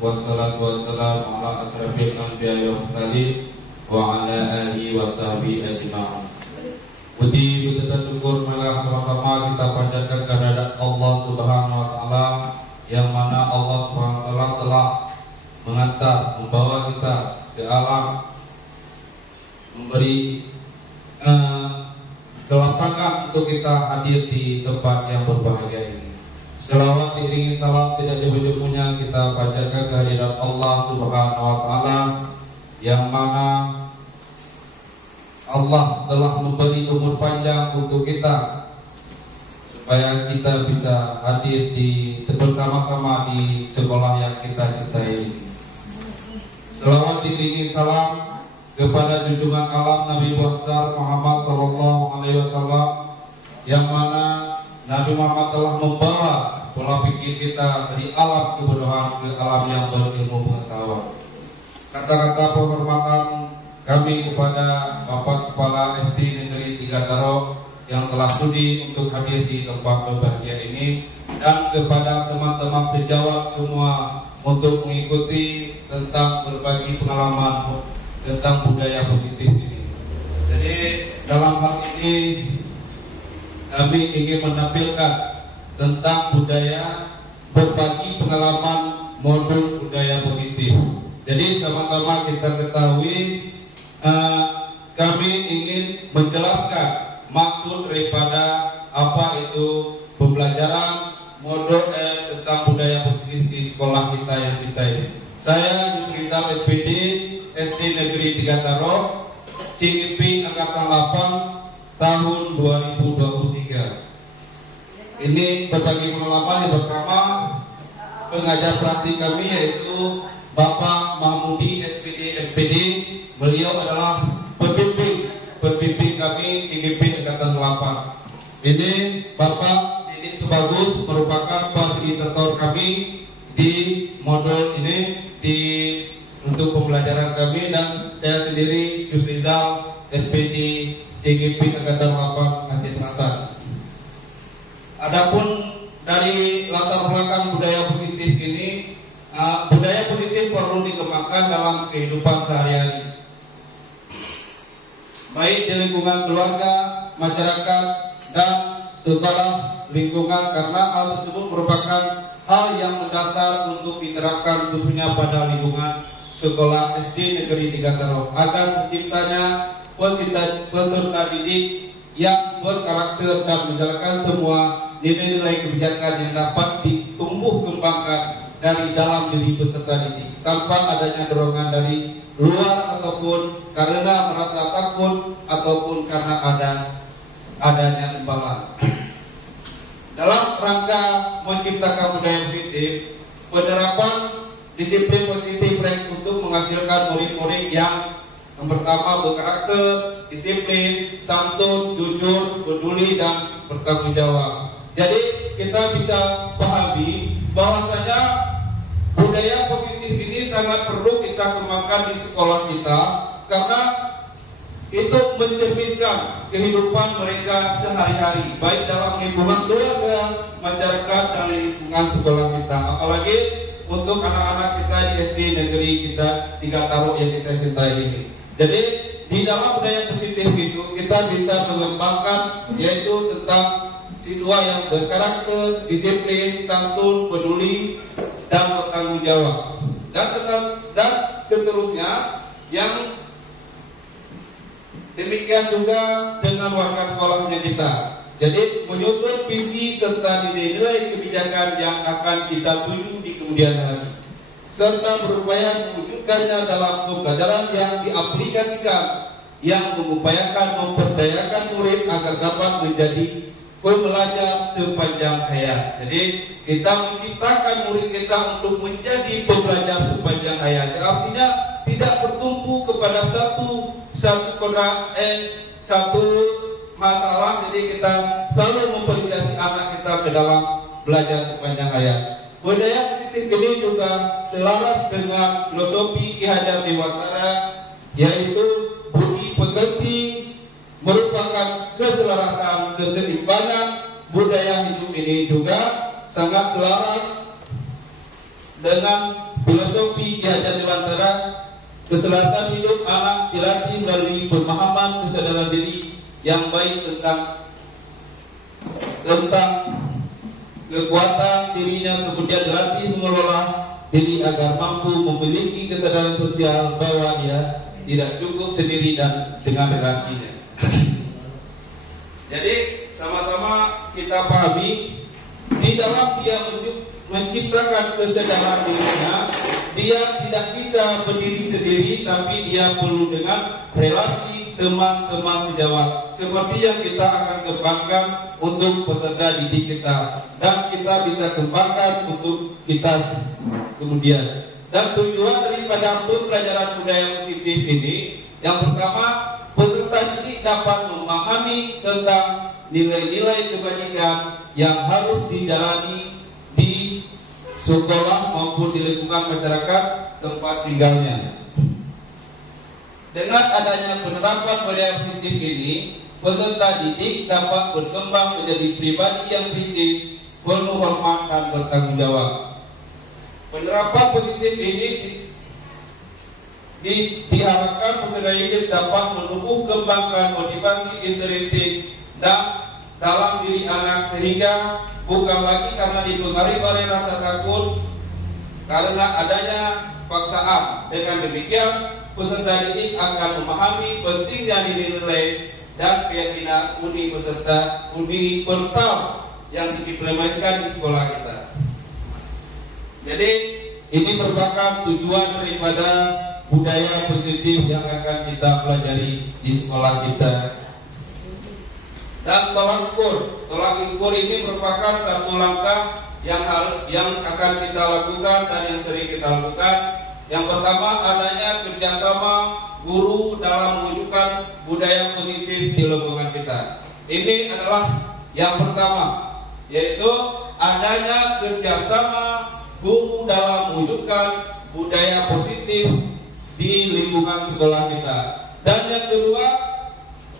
wassalatu wassalamu ala asrafil anbiya'i wal mursalin wa ala alihi wa sahbihi ajma'in. Puji puji dan syukur marilah sama-sama kita panjatkan kehadirat Allah Subhanahu wa taala, yang mana Allah Subhanahu wa taala telah mengantar, membawa kita ke alam, memberi kelapangan untuk kita hadir di tempat yang berbahagia ini. Selawat diiringi salam tidak jemu-jemunya kita panjatkan kehadirat Allah Subhanahu wa taala, yang mana Allah telah memberi umur panjang untuk kita supaya kita bisa hadir bersama-sama di sekolah yang kita cintai ini. Selawat diiringi salam kepada junjungan alam Nabi besar Muhammad sallallahu alaihi wasallam, yang mana Nabi Muhammad telah membawa pola pikir kita dari alam kebodohan ke alam yang berilmu pengetahuan. Kata-kata penghormatan kami kepada Bapak Kepala SD Negeri 3 Taro yang telah sudi untuk hadir di tempat berbahagia ini, dan kepada teman-teman sejawat semua untuk mengikuti tentang berbagi pengalaman tentang budaya positif ini. Jadi dalam hal ini kami ingin menampilkan tentang budaya berbagi pengalaman modul budaya positif. Jadi sama-sama kita ketahui, kami ingin menjelaskan maksud daripada apa itu pembelajaran modul tentang budaya positif di sekolah kita yang kita ini. Saya Yusrita SPD SD Negeri 3 Taro, CIP Angkatan 8 tahun 2023. Ini berbagi pengalaman yang pertama, pengajar praktik kami yaitu Bapak Mahmudi SPD MPD. Beliau adalah pembimbing kami CIP Angkatan 8. Ini Bapak Didik Sebagus merupakan fasilitator kami di modul ini untuk pembelajaran kami, dan saya sendiri Yusrizal SPD CGP Angkatan 8 Aceh Selatan. Adapun dari latar belakang budaya positif ini, budaya positif perlu dikembangkan dalam kehidupan sehari-hari, baik di lingkungan keluarga, masyarakat, dan sekolah lingkungan, karena hal tersebut merupakan hal yang mendasar untuk diterapkan khususnya pada lingkungan sekolah SD Negeri 3 Taro, agar terciptanya peserta didik yang berkarakter dan menjalankan semua nilai-nilai kebijakan yang dapat ditumbuh kembangkan dari dalam diri peserta didik, tanpa adanya dorongan dari luar ataupun karena merasa takut ataupun karena adanya imbalan. Dalam rangka menciptakan budaya positif, penerapan disiplin positif untuk menghasilkan murid-murid yang pertama berkarakter, disiplin, santun, jujur, peduli, dan bertanggung jawab. Jadi kita bisa pahami bahwasanya budaya positif ini sangat perlu kita kembangkan di sekolah kita, karena itu mencerminkan kehidupan mereka sehari-hari, baik dalam lingkungan keluarga, masyarakat, dan lingkungan sekolah kita. Apalagi untuk anak-anak kita di SD Negeri kita 3 Taro yang kita cintai ini. Jadi di dalam budaya positif itu kita bisa mengembangkan yaitu tentang siswa yang berkarakter, disiplin, santun, peduli, dan bertanggung jawab, dan seterusnya. Yang demikian juga dengan warga sekolahnya kita. Jadi menyusun visi serta nilai-nilai kebijakan yang akan kita tuju di kemudian hari, serta berupaya mewujudkannya dalam pembelajaran yang diaplikasikan, yang mengupayakan memperdayakan murid agar dapat menjadi pembelajar sepanjang hayat. Jadi kita menciptakan murid kita untuk menjadi pembelajar sepanjang hayat. Artinya tidak bertumpu kepada satu masalah. Jadi kita selalu mempersiapkan anak kita ke dalam belajar sepanjang hayat. Budaya positif ini juga selaras dengan filosofi Ki Hajar Dewantara, yaitu budi pekerti, merupakan keselarasan, keseimbangan. Budaya hidup ini juga sangat selaras dengan filosofi Ki Hajar Dewantara, keselarasan hidup anak dilatih melalui pemahaman kesadaran diri yang baik tentang kekuatan dirinya, kemudian dilatih mengelola diri agar mampu memiliki kesadaran sosial bahwa dia tidak cukup sendiri dan dengan relasinya. Jadi sama-sama kita pahami, di dalam dia menciptakan kesadaran dirinya, dia tidak bisa berdiri sendiri, tapi dia perlu dengan relasi teman-teman sejawat, seperti yang kita akan kembangkan untuk peserta didik kita, dan kita bisa kembangkan untuk kita kemudian. Dan tujuan daripada pembelajaran budaya positif ini, yang pertama, peserta didik dapat memahami tentang nilai-nilai kebajikan yang harus dijalani di sekolah maupun di lingkungan masyarakat tempat tinggalnya. Dengan adanya penerapan budaya positif ini, peserta didik dapat berkembang menjadi pribadi yang kritis, penuh hormat dan bertanggung jawab. Penerapan positif ini diharapkan peserta didik dapat menumbuh kembangkan motivasi intrinsik dan dalam diri anak, sehingga bukan lagi karena dipengaruhi oleh rasa takut karena adanya paksaan. Dengan demikian, peserta didik akan memahami pentingnya nilai-nilai dan keyakinan universal yang diimplementasikan di sekolah kita. Jadi ini merupakan tujuan daripada budaya positif yang akan kita pelajari di sekolah kita. Dan tolak ukur ini merupakan satu langkah yang akan kita lakukan dan yang sering kita lakukan. Yang pertama, adanya kerjasama guru dalam mewujudkan budaya positif di lingkungan kita. Ini adalah yang pertama, yaitu adanya kerjasama guru dalam mewujudkan budaya positif di lingkungan sekolah kita. Dan yang kedua,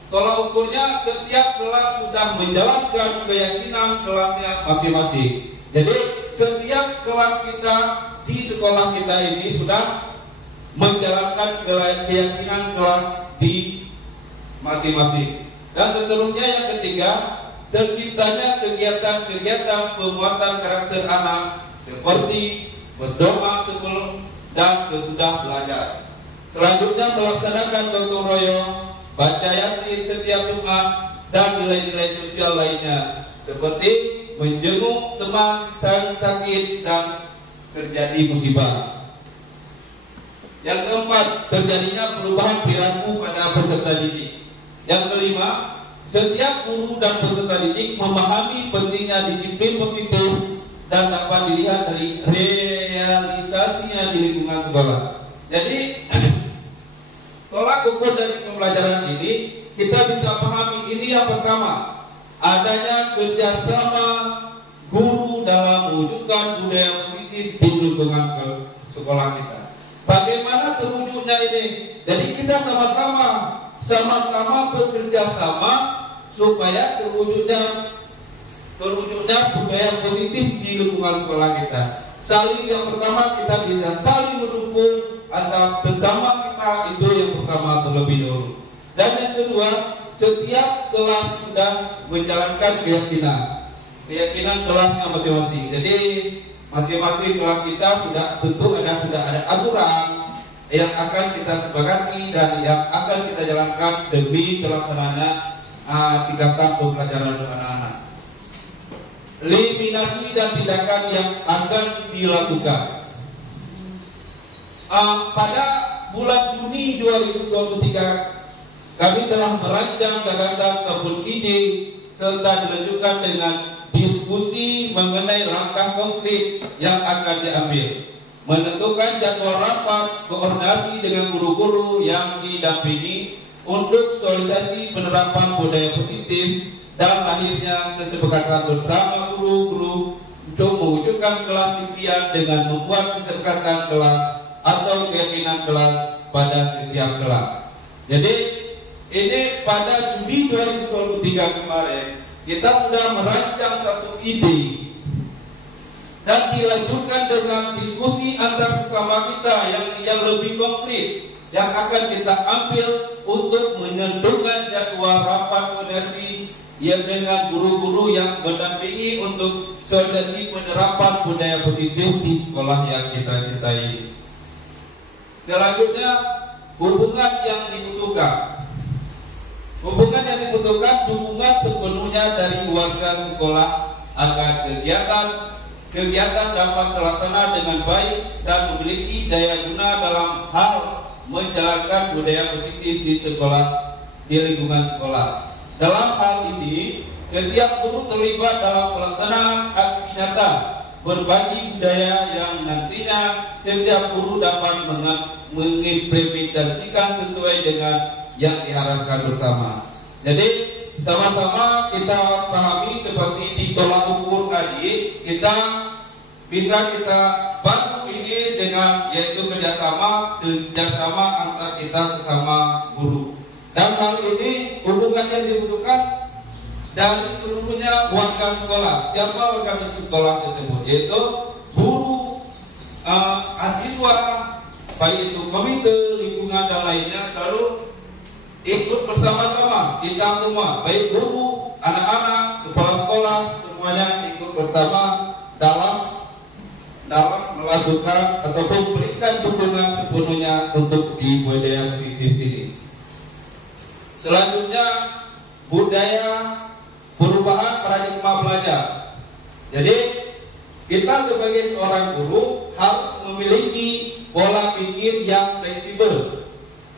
tolak ukurnya setiap kelas sudah menjalankan keyakinan kelasnya masing-masing. Jadi setiap kelas kita di sekolah kita ini sudah menjalankan keyakinan kelas di masing-masing. Dan seterusnya yang ketiga, terciptanya kegiatan-kegiatan penguatan karakter anak seperti berdoa sebelum dan sesudah belajar. Selanjutnya melaksanakan gotong royong, baca yasin setiap Jumat, dan nilai-nilai sosial lainnya seperti menjenguk teman yang sakit dan terjadi musibah. Yang keempat, terjadinya perubahan perilaku pada peserta didik. Yang kelima, setiap guru dan peserta didik memahami pentingnya disiplin positif dan dapat dilihat dari realisasinya di lingkungan sekolah. Jadi tolak ukur dari pembelajaran ini kita bisa pahami. Ini yang pertama, adanya kerjasama guru dalam mewujudkan budaya positif di lingkungan sekolah kita. Bagaimana terwujudnya ini? Jadi kita sama-sama bekerja sama supaya terwujudnya budaya positif di lingkungan sekolah kita. Yang pertama, kita bisa saling mendukung antara sesama kita, itu yang pertama terlebih dahulu. Dan yang kedua, setiap kelas sudah menjalankan keyakinan kelasnya masing-masing. Jadi masing-masing kelas kita sudah ada aturan yang akan kita sepakati dan yang akan kita jalankan demi terlaksananya tingkatan pembelajaran anak-anak. Eliminasi dan tindakan yang akan dilakukan. Pada bulan Juni 2023 kami telah merancang gagasan kebun ide serta dilanjutkan dengan diskusi mengenai langkah konkret yang akan diambil, menentukan jadwal rapat koordinasi dengan guru-guru yang didampingi untuk sosialisasi penerapan budaya positif dan lahirnya kesepakatan bersama guru-guru untuk mewujudkan kelas impian dengan membuat kesepakatan kelas atau keyakinan kelas pada setiap kelas. Jadi ini pada Juni 2023 kemarin kita sudah merancang satu ide dan dilanjutkan dengan diskusi antar sesama kita yang lebih konkret yang akan kita ambil untuk menentukan jadwal rapat koordinasi yang dengan guru-guru yang mendampingi untuk sosialisasi penerapan budaya positif di sekolah yang kita cintai. Selanjutnya, hubungan yang dibutuhkan. Hubungan yang dibutuhkan dukungan sepenuhnya dari warga sekolah agar kegiatan dapat terlaksana dengan baik dan memiliki daya guna dalam hal menjalankan budaya positif di sekolah, di lingkungan sekolah. Dalam hal ini, setiap guru terlibat dalam pelaksanaan aksi nyata berbagi budaya yang nantinya setiap guru dapat mengimplementasikan sesuai dengan yang diharapkan bersama. Jadi sama-sama kita pahami seperti di tolak ukur tadi, kita bisa kita bantu ini dengan yaitu kerjasama antar kita sesama guru. Dan hal ini hubungan yang dibutuhkan dari seluruhnya warga sekolah. Siapa warga sekolah tersebut? Yaitu guru, mahasiswa, baik itu komite, lingkungan dan lainnya selalu ikut bersama-sama. Kita semua, baik guru, anak-anak, kepala sekolah, semuanya ikut bersama dalam melakukan ataupun berikan dukungan sepenuhnya untuk di budaya positif ini. Selanjutnya, budaya perubahan paradigma belajar. Jadi kita sebagai seorang guru harus memiliki pola pikir yang fleksibel.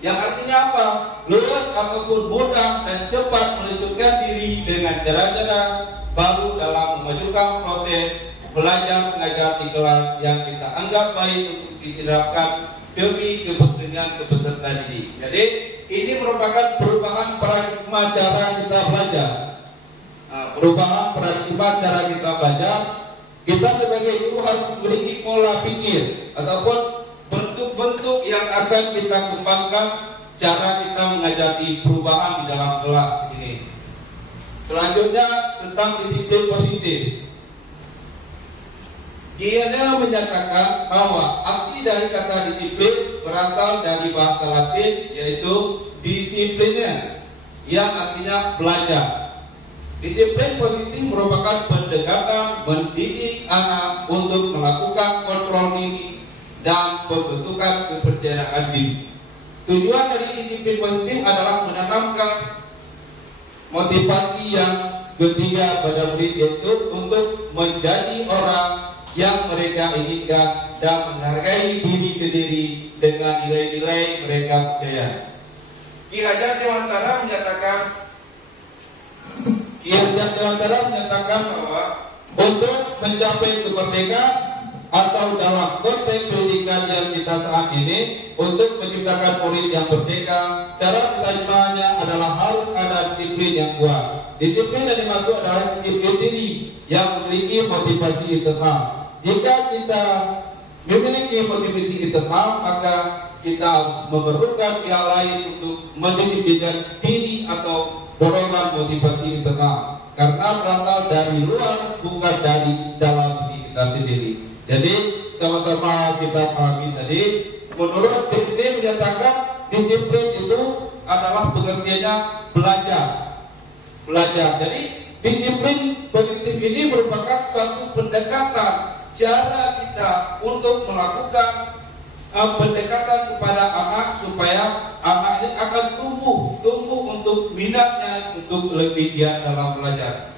Yang artinya apa? Luas ataupun mudah dan cepat menyesuaikan diri dengan cara-cara baru dalam memajukan proses belajar mengajar di kelas yang kita anggap baik untuk diterapkan demi kepentingan peserta didik. Jadi ini merupakan perubahan paradigma cara kita belajar. Perubahan paradigma cara kita belajar, kita sebagai guru harus memiliki pola pikir ataupun bentuk-bentuk yang akan kita kembangkan cara kita menghadapi perubahan di dalam kelas ini. Selanjutnya tentang disiplin positif. Dia menyatakan bahwa arti dari kata disiplin berasal dari bahasa Latin yaitu disiplina yang artinya belajar. Disiplin positif merupakan pendekatan mendidik anak untuk melakukan kontrol diri dan pembentukan kepercayaan diri. Tujuan dari disiplin positif adalah menanamkan motivasi yang ketiga pada murid, yaitu untuk menjadi orang yang mereka inginkan dan menghargai diri sendiri dengan nilai-nilai mereka percaya. Ki Hajar Dewantara menyatakan bahwa untuk mencapai kemerdekaan atau dalam konteks pendidikan yang kita saat ini, untuk menciptakan murid yang merdeka, cara utamanya adalah harus ada disiplin yang kuat. Disiplin yang dimaksud adalah disiplin diri yang memiliki motivasi internal. Jika kita memiliki motivasi internal, maka kita harus memerlukan pihak lain untuk mendisiplinkan diri atau dorongan motivasi internal, karena berasal dari luar, bukan dari dalam diri kita sendiri. Jadi sama-sama kita pahami tadi, menurut disiplin menyatakan disiplin itu adalah pengertiannya belajar. Jadi disiplin positif ini merupakan suatu pendekatan cara kita untuk melakukan pendekatan kepada anak supaya anaknya akan tumbuh untuk minatnya untuk lebih giat dalam belajar.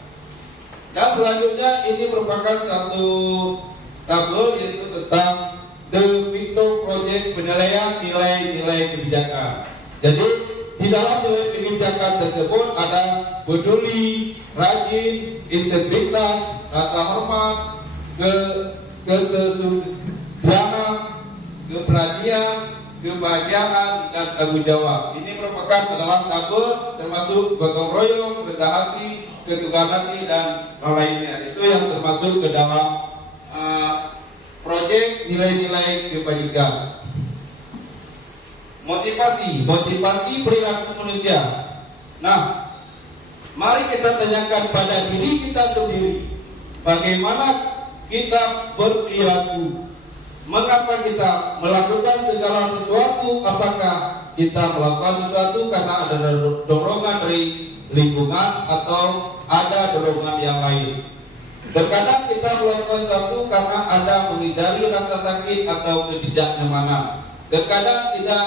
Dan selanjutnya ini merupakan satu tabel yaitu tentang The Victor Project penilaian nilai-nilai kebijakan. Jadi di dalam nilai kebijakan tersebut ada peduli, rajin, integritas, rasa hormat, keberanian, kebahagiaan, dan tanggung jawab. Ini merupakan dalam tabel termasuk gotong royong, rendah hati, keteguhan hati, dan lainnya. Itu yang termasuk ke dalam proyek nilai-nilai kebajikan. Motivasi perilaku manusia. Nah, mari kita tanyakan pada diri kita sendiri, bagaimana kita berperilaku. Mengapa kita melakukan segala sesuatu? Apakah kita melakukan sesuatu karena ada dorongan dari lingkungan atau ada dorongan yang lain? Terkadang kita melakukan sesuatu karena ada menghindari rasa sakit atau ketidaknyamanan. Terkadang kita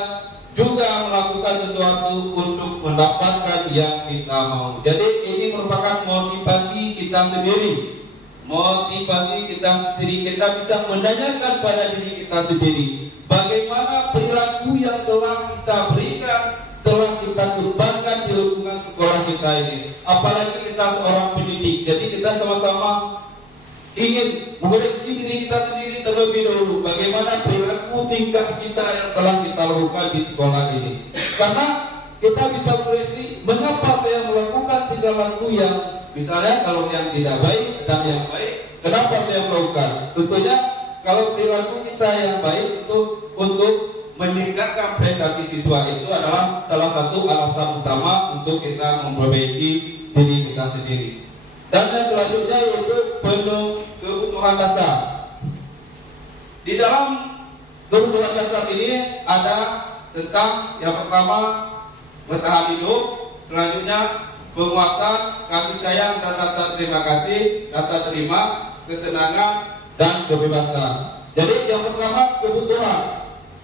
juga melakukan sesuatu untuk mendapatkan yang kita mau. Jadi ini merupakan motivasi kita sendiri. Motivasi kita sendiri, kita bisa menanyakan pada diri kita sendiri, bagaimana perilaku yang telah kita berikan, telah kita kembangkan di lingkungan sekolah kita ini. Apalagi kita seorang pendidik, jadi kita sama-sama ingin mengoreksi diri kita sendiri terlebih dahulu, bagaimana perilaku tingkah kita yang telah kita lakukan di sekolah ini. Karena kita bisa koreksi, mengapa saya melakukan perilaku yang misalnya kalau yang tidak baik dan yang baik, kenapa saya melakukan? Tentunya kalau perilaku kita yang baik itu untuk meningkatkan prestasi siswa, itu adalah salah satu alasan utama untuk kita memperbaiki diri kita sendiri. Dan yang selanjutnya yaitu penuh kebutuhan dasar. Di dalam kebutuhan dasar ini ada tentang yang pertama bertahan hidup, selanjutnya penguasaan, kasih sayang dan rasa terima kasih, rasa terima, kesenangan dan kebebasan. Jadi yang pertama kebutuhan.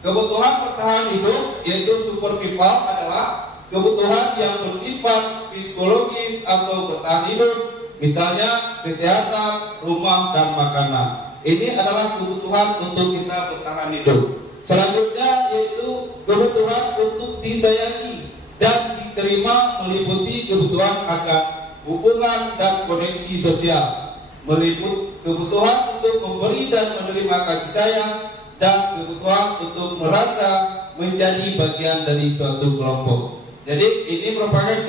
Kebutuhan bertahan hidup yaitu supervival adalah kebutuhan yang bersifat psikologis atau bertahan hidup, misalnya kesehatan, rumah dan makanan. Ini adalah kebutuhan untuk kita bertahan hidup. Selanjutnya yaitu kebutuhan untuk disayangi dan diterima, meliputi kebutuhan akan hubungan dan koneksi sosial, meliputi kebutuhan untuk memberi dan menerima kasih sayang, dan kebutuhan untuk merasa menjadi bagian dari suatu kelompok. Jadi ini merupakan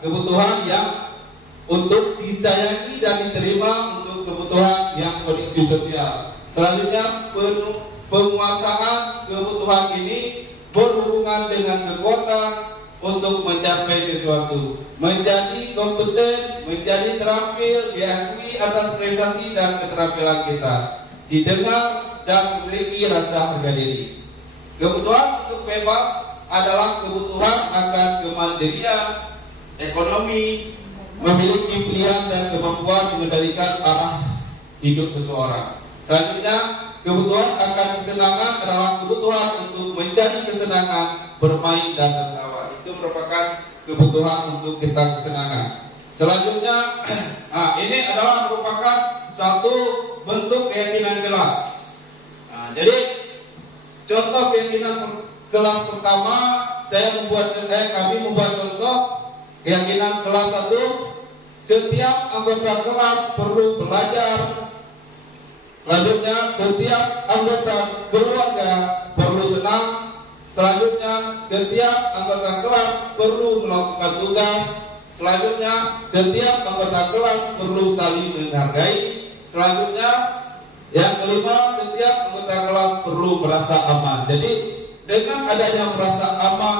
kebutuhan yang untuk disayangi dan diterima, untuk kebutuhan yang koneksi sosial. Selanjutnya penguasaan kebutuhan ini berhubungan dengan kekuatan untuk mencapai sesuatu, menjadi kompeten, menjadi terampil, diakui atas prestasi dan keterampilan kita, didengar dan memiliki rasa harga diri. Kebutuhan untuk bebas adalah kebutuhan akan kemandirian ekonomi, memiliki pilihan dan kemampuan mengendalikan arah hidup seseorang. Selanjutnya, kebutuhan akan kesenangan adalah kebutuhan untuk mencari kesenangan, bermain dan tertawa. Itu merupakan kebutuhan untuk kita kesenangan. Selanjutnya, ini adalah merupakan satu bentuk keyakinan kelas. Jadi contoh keyakinan kelas pertama, kami membuat contoh keyakinan kelas 1. Setiap anggota kelas perlu belajar. Selanjutnya, setiap anggota keluarga perlu senang. Selanjutnya, setiap anggota kelas perlu melakukan tugas. Selanjutnya, setiap anggota kelas perlu saling menghargai. Selanjutnya, yang kelima, setiap anggota kelas perlu merasa aman. Jadi, dengan adanya merasa aman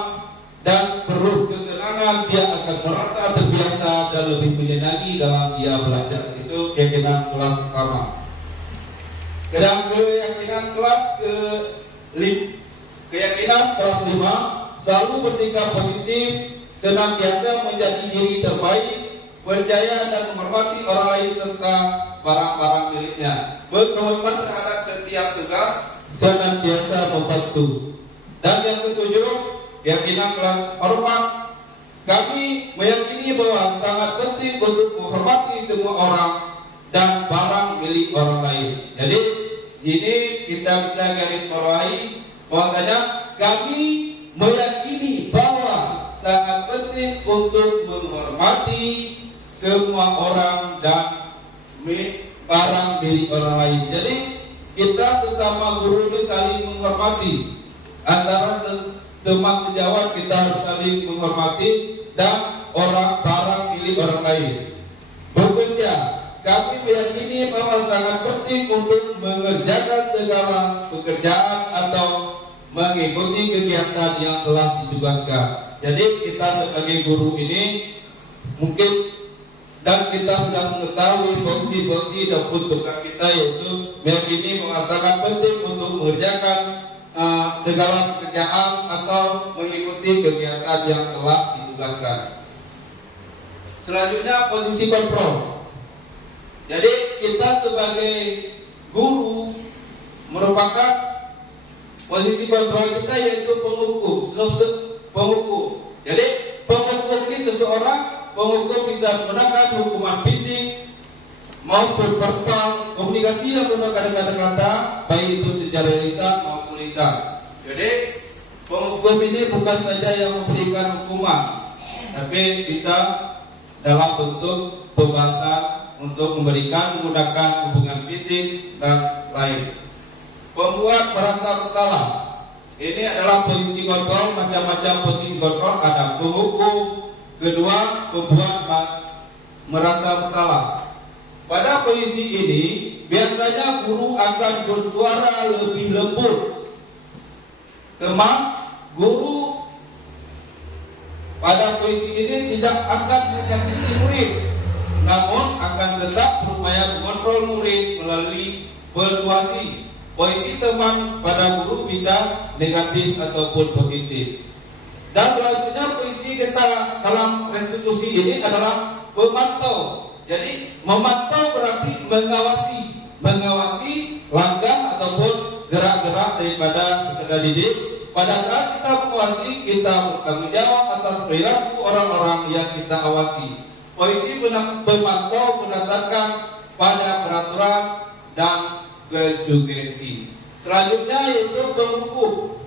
dan perlu kesenangan, dia akan merasa terbiasa dan lebih menyenangi dalam dia belajar. Itu keyakinan kelas pertama. Dan keyakinan kelas kelas 5, selalu bersikap positif, senantiasa menjadi diri terbaik, percaya dan menghormati orang lain serta barang-barang miliknya, berkomitmen terhadap setiap tugas, senantiasa membantu. Dan yang ketujuh, keyakinan kelas hormat. Kami meyakini bahwa sangat penting untuk menghormati semua orang dan barang milik orang lain. Jadi ini kita bisa garis bawahi bahwasanya kami meyakini bahwa sangat penting untuk menghormati semua orang dan barang milik orang lain. Jadi kita sesama guru ini saling menghormati. Antara teman sejawat kita harus saling menghormati dan barang milik orang lain. Bekerja, kami meyakini bahwa sangat penting untuk mengerjakan segala pekerjaan atau mengikuti kegiatan yang telah ditugaskan. Jadi kita sebagai guru ini mungkin dan kita sudah mengetahui posisi dan tugas kita, yaitu meyakini bahwa sangat penting untuk mengerjakan segala pekerjaan atau mengikuti kegiatan yang telah ditugaskan. Selanjutnya posisi kontrol. Jadi kita sebagai guru merupakan posisi kontrol kita, yaitu pengukur. Jadi pengukur ini seseorang pengukur bisa menggunakan hukuman fisik maupun verbal, komunikasi yang menggunakan kata-kata, baik itu secara lisan maupun lisan. Jadi pengukur ini bukan saja yang memberikan hukuman, tapi bisa dalam bentuk pembahasan untuk memberikan menggunakan hubungan fisik dan lain. Pembuat merasa bersalah. Ini adalah posisi kontrol, macam-macam posisi kontrol, ada penghukum, kedua pembuat merasa bersalah. Pada posisi ini biasanya guru akan bersuara lebih lembut. Teman guru pada posisi ini tidak akan menyakiti murid, namun akan tetap berupaya mengontrol murid melalui persuasi. Posisi teman pada guru bisa negatif ataupun positif. Dan selanjutnya posisi kita dalam restitusi ini adalah pemantau. Jadi memantau berarti mengawasi langkah ataupun gerak-gerak daripada peserta didik. Pada saat kita mengawasi, kita bertanggung jawab atas perilaku orang-orang yang kita awasi. Posisi pemantau berdasarkan pada peraturan dan konsekuensi. Selanjutnya yaitu penghukum.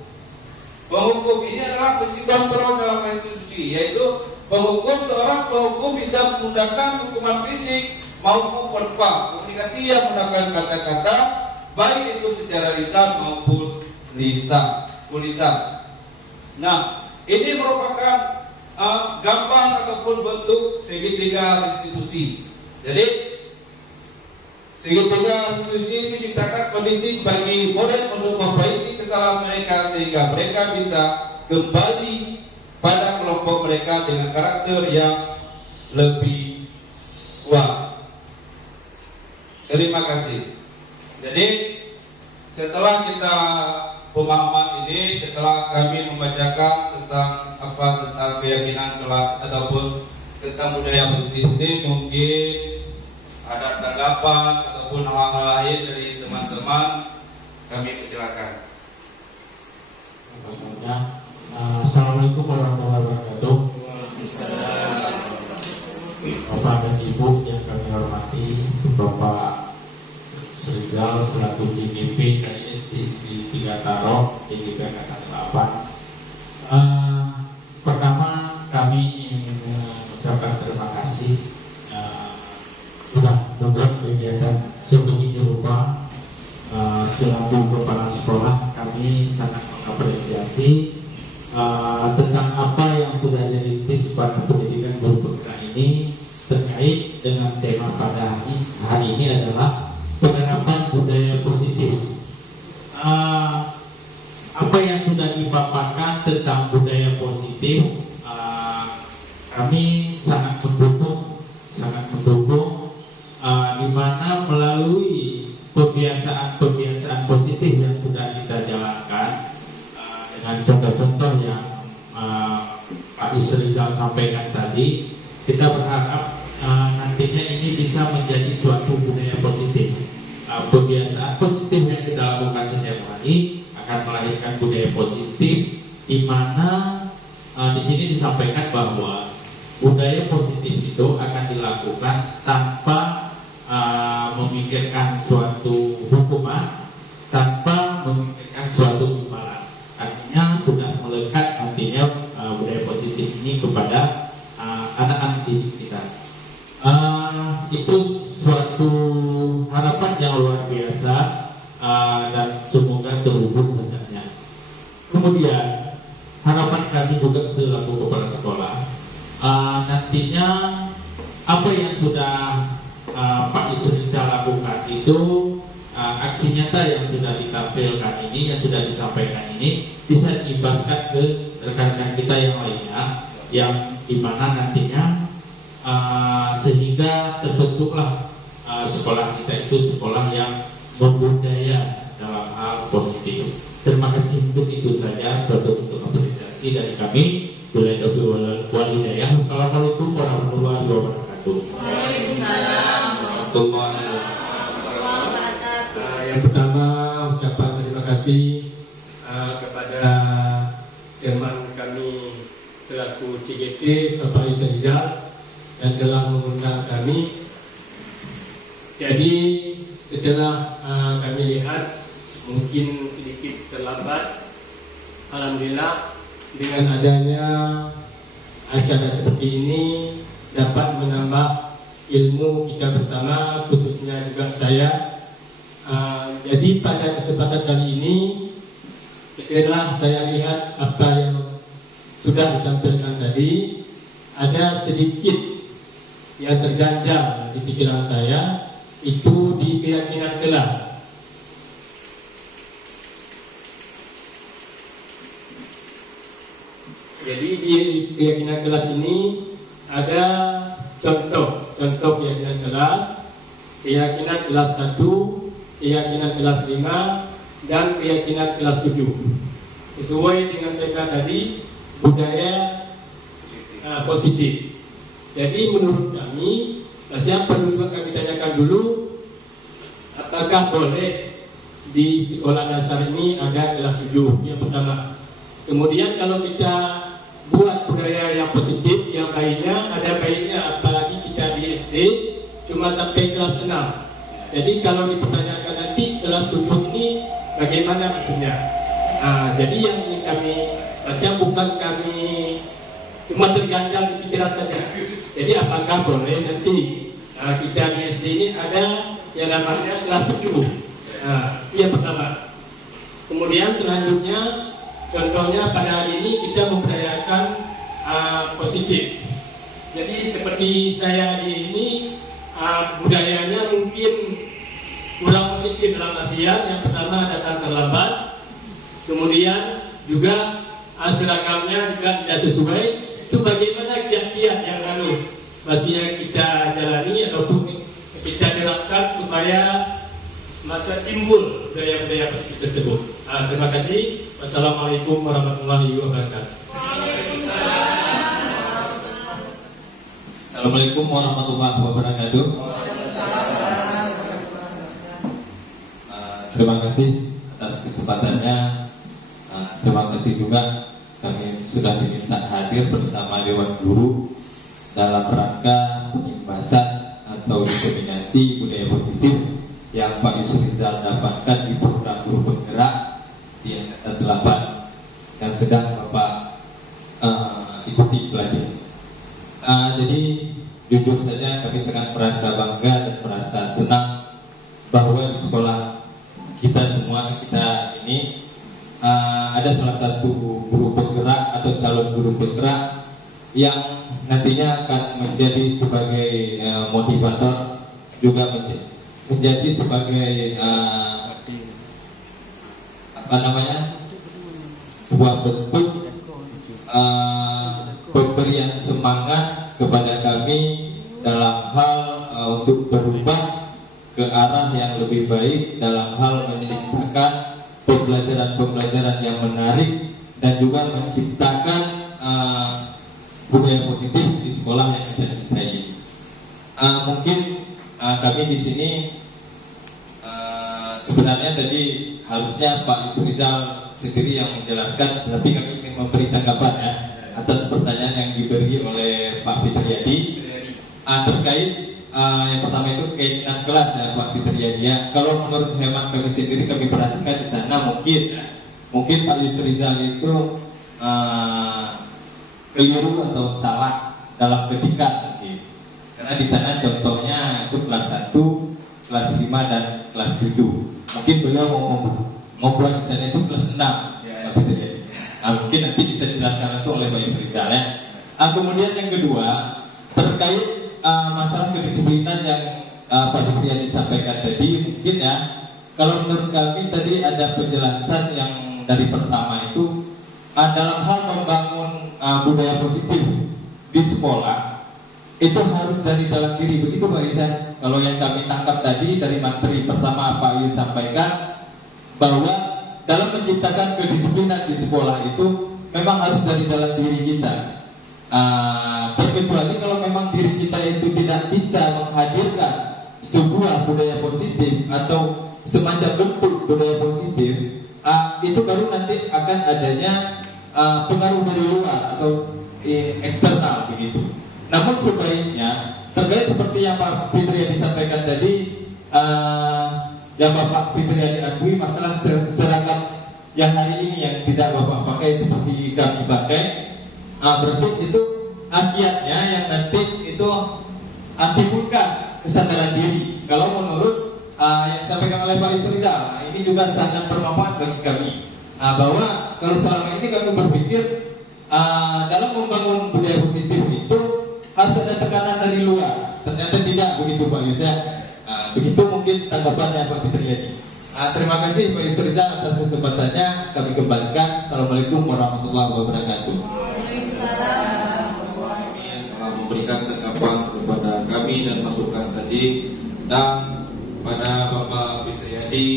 Penghukum ini adalah posisi kontrol dalam restitusi, yaitu seorang penghukum bisa menggunakan hukuman fisik maupun verbal, komunikasi yang menggunakan kata-kata, baik itu secara lisan maupun tulisan. Nah, ini merupakan gambar ataupun bentuk segitiga restitusi. Jadi segitiga restitusi menciptakan kondisi bagi murid untuk memperbaiki kesalahan mereka sehingga mereka bisa kembali pada kelompok mereka dengan karakter yang lebih kuat. Terima kasih. Jadi setelah kita pemahaman ini, setelah kami membacakan tentang keyakinan kelas ataupun tentang budaya positif ini, mungkin ada tanggapan ataupun hal-hal lain dari teman-teman, kami persilakan. Assalamualaikum warahmatullahi wabarakatuh. Bapak dan Ibu yang kami hormati, Bapak Srigal selaku DPP dari SD 3 Taro, DPP Angkatan 8. Pertama kami ingin mengucapkan terima kasih sudah membuat kegiatan sebegitu rupa. Selaku kepala sekolah, kami sangat mengapresiasi tentang apa yang sudah dirintis pada pendidikan guru bergerak ini terkait dengan tema pada hari ini adalah penerapan budaya positif. Apa yang sudah dipaparkan tentang budaya positif, kami sangat mendukung, di mana melalui kebiasaan positif yang sudah kita jalankan dengan contoh-contoh yang Pak Isrizal sampaikan tadi, kita berharap nantinya ini bisa menjadi suatu budaya positif. Kebiasaan positif yang kita lakukan setiap hari akan melahirkan budaya positif, di mana di sini disampaikan bahwa budaya positif itu akan dilakukan tanpa memikirkan suatu hukuman, tanpa memikirkan suatu imbalan. Artinya sudah melekat nantinya budaya positif ini kepada anak-anak didik kita. Itu suatu harapan yang luar biasa dan semoga terhubung dengannya. Kemudian harapan kami juga selaku kepala sekolah, nantinya apa yang sudah Pak Isrizal lakukan itu, aksi nyata yang sudah ditampilkan ini, yang sudah disampaikan ini, bisa diimbaskan ke rekan-rekan kita yang lainnya, yang dimana nantinya sehingga terbentuklah sekolah kita itu sekolah yang membudaya dalam hal positif. Terima kasih, untuk itu saja suatu bentuk apresiasi dari kami. Wassalamualaikum warahmatullahi wabarakatuh. Waalaikumsalam warahmatullahi wabarakatuh. Yang pertama, ucapan terima kasih kepada teman kami selaku CGT Bapak Yusuf Rizal yang telah mengundang kami. Jadi setelah kami lihat mungkin sedikit terlambat, alhamdulillah dengan adanya acara seperti ini dapat menambah ilmu kita bersama, khususnya juga saya. Jadi pada kesempatan kali ini, setelah saya lihat apa yang sudah ditampilkan tadi, ada sedikit yang terganjal di pikiran saya, itu di keyakinan kelas. Jadi di keyakinan kelas ini ada contoh keyakinan kelas 1, keyakinan kelas 5, dan keyakinan kelas 7. Sesuai dengan tema tadi, budaya positif. Jadi menurut kami, yang perlu juga kami tanyakan dulu, apakah boleh di sekolah dasar ini ada kelas 7? Yang pertama. Kemudian kalau kita buat budaya yang positif, yang baiknya, ada baiknya apalagi kita di SD cuma sampai kelas 6. Jadi kalau dipertanyakan nanti kelas 7 ini bagaimana maksudnya? Jadi yang ini kami, pastinya bukan kami cuma terganjal di pikiran saja. Jadi apakah boleh nanti kita di SD ini ada yang namanya kelas 7? Itu yang pertama. Kemudian selanjutnya, contohnya pada hari ini kita memberdayakan positif. Jadi seperti saya di ini, budayanya mungkin kurang positif dalam artian yang pertama datang terlambat, kemudian juga seragamnya juga tidak sesuai. Itu bagaimana kiat-kiat yang harus pastinya kita jalani ataupun kita terapkan supaya masa timbul budaya-budaya positif tersebut. Terima kasih. Wassalamualaikum warahmatullahi wabarakatuh. Assalamualaikum warahmatullahi wabarakatuh. Terima kasih atas kesempatannya. Terima kasih juga kami sudah diminta hadir bersama Dewan Guru dalam rangka pengimbasan atau diseminasi budaya positif yang Pak Yusuf Rizal dapatkan di program guru penggerak di angkatan 8 yang sedang Bapak ikuti pelajari. Jadi jujur saja kami sangat merasa bangga dan merasa senang bahwa di sekolah kita semua ini ada salah satu guru penggerak atau calon guru penggerak yang nantinya akan menjadi sebagai motivator, juga menjadi sebagai sebuah bentuk pemberian semangat kepada kami dalam hal untuk berubah ke arah yang lebih baik dalam hal menciptakan pembelajaran yang menarik dan juga menciptakan budaya positif di sekolah yang kita cintai. Mungkin kami di sini sebenarnya tadi harusnya Pak Yusuf Rizal sendiri yang menjelaskan, tapi kami ingin memberi tanggapan atas pertanyaan yang diberi oleh Pak Fitriadi terkait yang pertama itu keyakinan kelas Pak Fitriadi. Kalau menurut hemat kami sendiri, kami perhatikan di sana mungkin Pak Yusuf Rizal itu keliru atau salah dalam ketikan mungkin. Karena di sana contohnya itu kelas 1, kelas 5 dan kelas 7. Mungkin beliau mau buat di sana itu kelas 6. Mungkin nanti bisa dijelaskan langsung oleh Pak Yusuf Rizal kemudian yang kedua terkait masalah kedisiplinan yang Pak Fitriadi sampaikan tadi, mungkin kalau menurut kami tadi ada penjelasan yang dari pertama itu dalam hal membangun budaya positif di sekolah itu harus dari dalam diri, begitu Pak Yusan. Kalau yang kami tangkap tadi dari materi pertama Pak Yus sampaikan bahwa dalam menciptakan kedisiplinan di sekolah itu memang harus dari dalam diri kita. Terkecuali kalau memang diri kita itu tidak bisa menghadirkan sebuah budaya positif atau semacam bentuk budaya positif, itu baru nanti akan adanya pengaruh dari luar atau eksternal begitu. Namun sebaiknya terkait seperti yang Pak Fitriadi disampaikan tadi, yang Bapak Fitriadi akui masalah seragam yang hari ini yang tidak Bapak pakai seperti kami pakai, berarti itu akibatnya yang nanti itu timbulkan kesadaran diri. Kalau menurut yang disampaikan oleh Pak Yusrizal, ini juga sangat bermanfaat bagi kami, bahwa kalau selama ini kami berpikir dalam membangun budaya positif itu harus ada tekanan dari luar. Ternyata tidak begitu Pak Yus. Begitu mungkin tanggapannya Pak Fitriadi. Terima kasih Pak Yusrizal atas kesempatannya. Kami kembalikan. Assalamualaikum warahmatullahi wabarakatuh. Kami yang telah memberikan tanggapan kepada kami dan masukan tadi, dan pada Bapak Fitriadi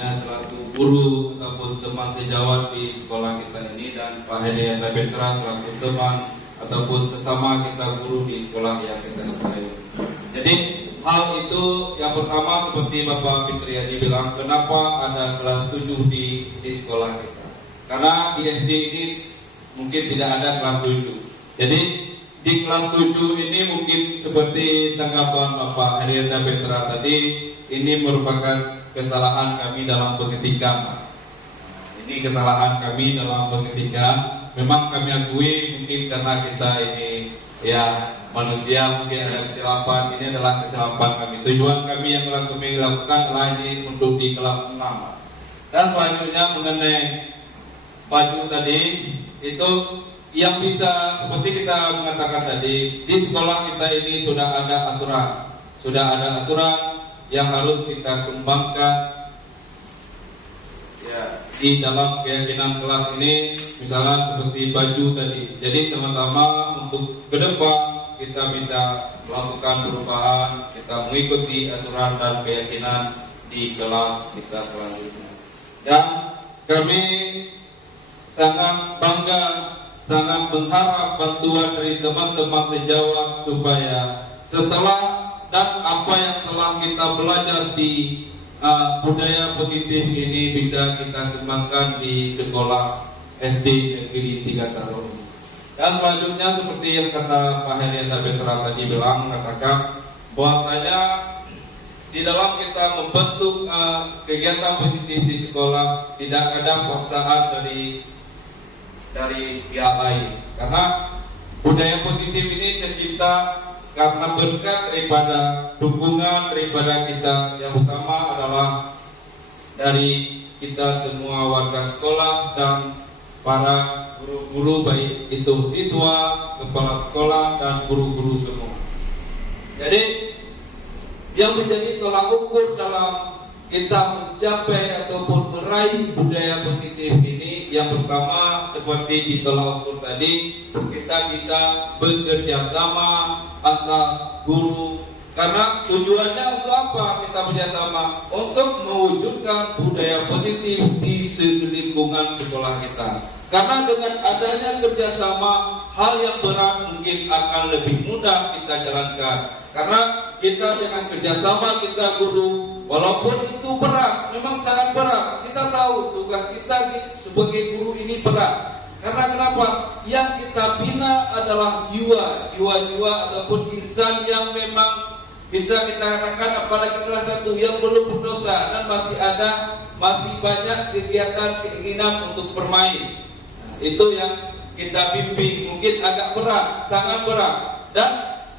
selaku guru ataupun teman sejawat di sekolah kita ini, dan Pak Hedayat Petra selaku teman ataupun sesama kita guru di sekolah yang kita cintai. Jadi hal itu yang pertama seperti Bapak Fitriadi bilang, kenapa ada kelas 7 di sekolah kita? Karena di SD ini mungkin tidak ada kelas 7. Jadi di kelas 7 ini mungkin seperti tanggapan Bapak Hedayat Petra tadi, ini merupakan kesalahan kami dalam pengetikan. Ini kesalahan kami dalam pengetikan. Memang kami akui mungkin karena kita ini ya manusia, mungkin ada kesilapan. Ini adalah kesilapan kami. Tujuan kami yang kami lakukan adalah ini untuk di kelas 6. Dan selanjutnya mengenai baju tadi, itu yang bisa seperti kita mengatakan tadi, di sekolah kita ini sudah ada aturan yang harus kita kembangkan ya di dalam keyakinan kelas ini, misalnya seperti baju tadi. Jadi sama-sama untuk ke depan kita bisa melakukan perubahan, kita mengikuti aturan dan keyakinan di kelas kita selanjutnya. Dan kami sangat bangga, sangat mengharap bantuan dari teman-teman sejawat supaya setelah dan apa yang telah kita belajar di budaya positif ini bisa kita kembangkan di sekolah SD Negeri 3 Taro. Dan selanjutnya seperti yang kata Pak Hedayat Petra tadi bilang, mengatakan bahwasanya di dalam kita membentuk kegiatan positif di sekolah tidak ada paksaan dari pihak lain, karena budaya positif ini tercipta karena berkat daripada dukungan daripada kita, yang utama adalah dari kita semua warga sekolah dan para guru-guru, baik itu siswa, kepala sekolah dan guru-guru semua. Jadi yang menjadi tolak ukur dalam kita mencapai ataupun meraih budaya positif ini, yang pertama seperti di tolak ukur tadi, kita bisa bekerja sama antar guru. Karena tujuannya untuk apa kita bekerjasama? Untuk mewujudkan budaya positif di lingkungan sekolah kita. Karena dengan adanya kerjasama, hal yang berat mungkin akan lebih mudah kita jalankan. Karena kita dengan kerjasama kita guru, walaupun itu berat, memang sangat berat. Kita tahu tugas kita sebagai guru ini berat. Karena kenapa? Yang kita bina adalah jiwa-jiwa ataupun insan yang memang bisa kita katakan, apalagi kelas 1 yang belum berdosa dan masih banyak kegiatan keinginan untuk bermain. Itu yang kita bimbing, mungkin agak berat, sangat berat. Dan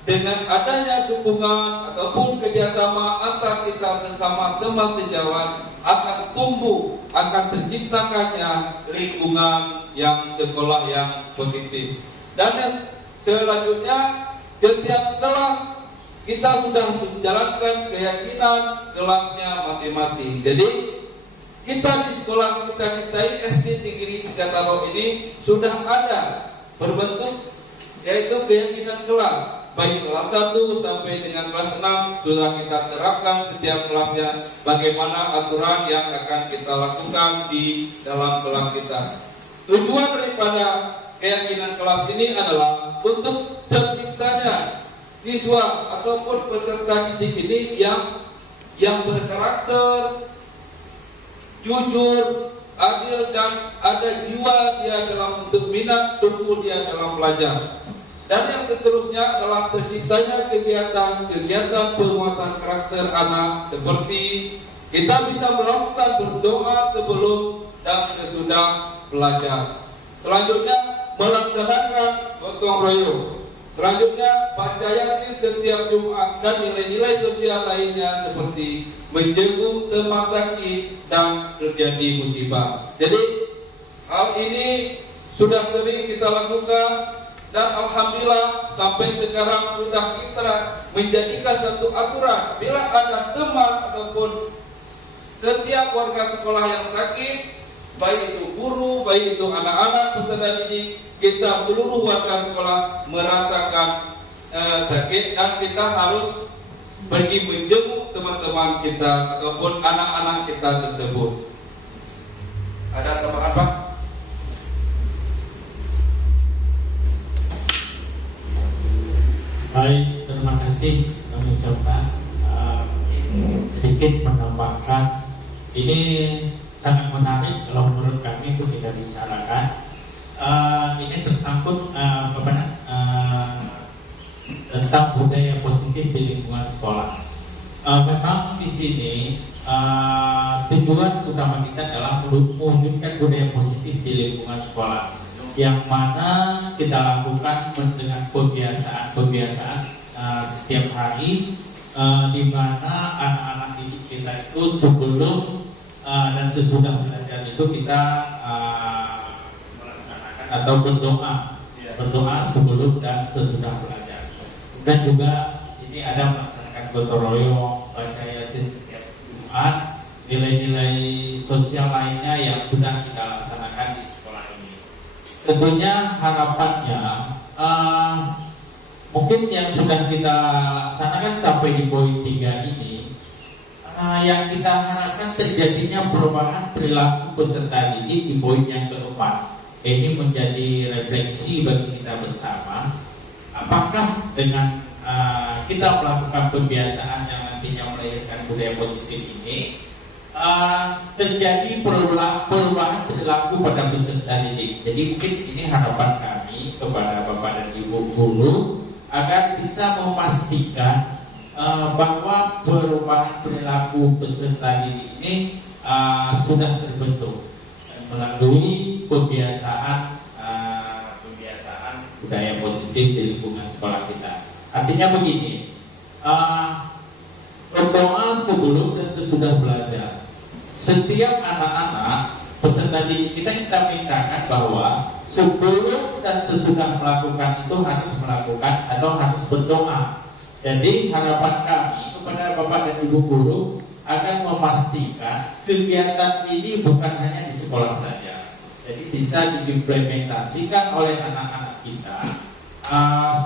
dengan adanya dukungan ataupun kerjasama antar kita sesama teman sejawat, akan tumbuh, akan terciptakannya lingkungan yang sekolah yang positif. Dan yang selanjutnya, setiap kelas kita sudah menjalankan keyakinan kelasnya masing-masing. Jadi kita di sekolah kita SD Negeri 3 Taro ini sudah ada berbentuk yaitu keyakinan kelas. baik kelas 1 sampai dengan kelas 6 sudah kita terapkan setiap kelasnya bagaimana aturan yang akan kita lakukan di dalam kelas kita. Tujuan daripada keyakinan kelas ini adalah untuk terciptanya siswa ataupun peserta didik ini yang berkarakter, jujur, adil, dan ada jiwa dia dalam untuk minat tumbuh dia dalam belajar. Dan yang seterusnya adalah terciptanya kegiatan penguatan karakter anak seperti kita bisa melakukan berdoa sebelum dan sesudah belajar. Selanjutnya melaksanakan gotong royong. Selanjutnya baca Yasin setiap Jumat dan nilai-nilai sosial lainnya seperti menjenguk teman sakit dan terjadi musibah. Jadi hal ini sudah sering kita lakukan dan alhamdulillah sampai sekarang sudah kita menjadikan satu aturan. Bila ada teman ataupun setiap warga sekolah yang sakit, baik itu guru, baik itu anak-anak peserta didik, kita seluruh warga sekolah merasakan sakit dan kita harus pergi menjenguk teman-teman kita ataupun anak-anak kita tersebut. Ada tambahan Pak? Baik, terima kasih. Kami coba sedikit menambahkan. Ini sangat menarik kalau menurut kami itu kita bicarakan. Ini tersangkut tentang budaya positif di lingkungan sekolah. Memang di sini tujuan utama kita adalah mewujudkan budaya positif di lingkungan sekolah, yang mana kita lakukan dengan kebiasaan setiap hari, di mana anak-anak didik kita itu sebelum dan sesudah belajar itu kita melaksanakan atau berdoa sebelum dan sesudah belajar. Dan juga di sini ada melaksanakan gotong royong, baca Yasin setiap Jumat, nilai-nilai sosial lainnya yang sudah kita laksanakan di sekolah ini. Tentunya harapannya mungkin yang sudah kita laksanakan sampai di poin 3 ini, yang kita harapkan terjadinya perubahan perilaku peserta didik di poin yang keempat. Ini menjadi refleksi bagi kita bersama. Apakah dengan kita melakukan kebiasaan yang nantinya melahirkan budaya positif ini, terjadi perubahan perilaku pada peserta didik. Jadi mungkin ini harapan kami kepada Bapak dan Ibu guru agar bisa memastikan bahwa perubahan perilaku peserta didik ini sudah terbentuk melalui kebiasaan budaya positif di lingkungan sekolah kita. Artinya begini, berdoa sebelum dan sesudah belajar. Setiap anak-anak peserta didik kita mintakan bahwa sebelum dan sesudah melakukan itu harus melakukan atau harus berdoa. Jadi harapan kami kepada Bapak dan Ibu guru akan memastikan kegiatan ini bukan hanya di sekolah saja. Jadi bisa diimplementasikan oleh anak-anak kita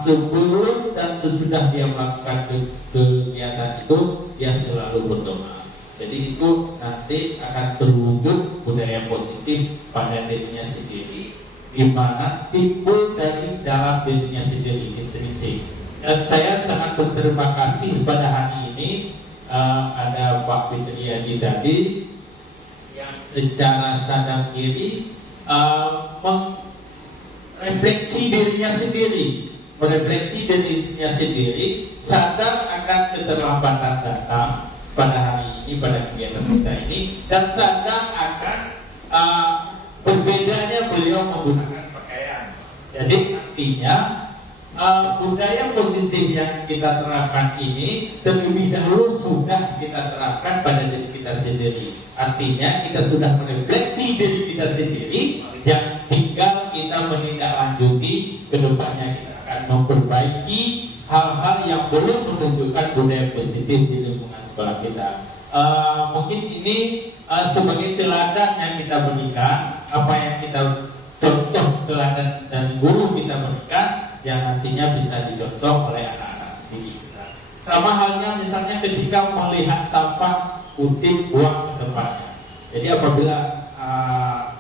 sebelum dan sesudah dia melakukan kegiatan itu, dia selalu berdoa. Jadi itu nanti akan terwujud budaya positif pada dirinya sendiri, di mana timbul dari dalam dirinya sendiri intrinsik. Dan saya sangat berterima kasih pada hari ini ada Pak Fitriadi tadi yang secara sadar diri merefleksi dirinya sendiri, sadar akan keterlambatan datang pada hari ini, pada kegiatan kita ini, dan sadar akan berbedanya beliau menggunakan pakaian. Jadi artinya budaya positif yang kita terapkan ini terlebih dahulu sudah kita terapkan pada diri kita sendiri. Artinya kita sudah merefleksi diri kita sendiri, yang tinggal kita menindaklanjuti. Kedepannya kita akan memperbaiki hal-hal yang belum menunjukkan budaya positif di lingkungan sekolah kita. Mungkin ini sebagai teladan yang kita berikan, apa yang kita contoh teladan dan guru kita berikan, yang nantinya bisa dicontoh oleh anak-anak didik kita. Sama halnya misalnya ketika melihat sampah putih buang ke depannya. Jadi apabila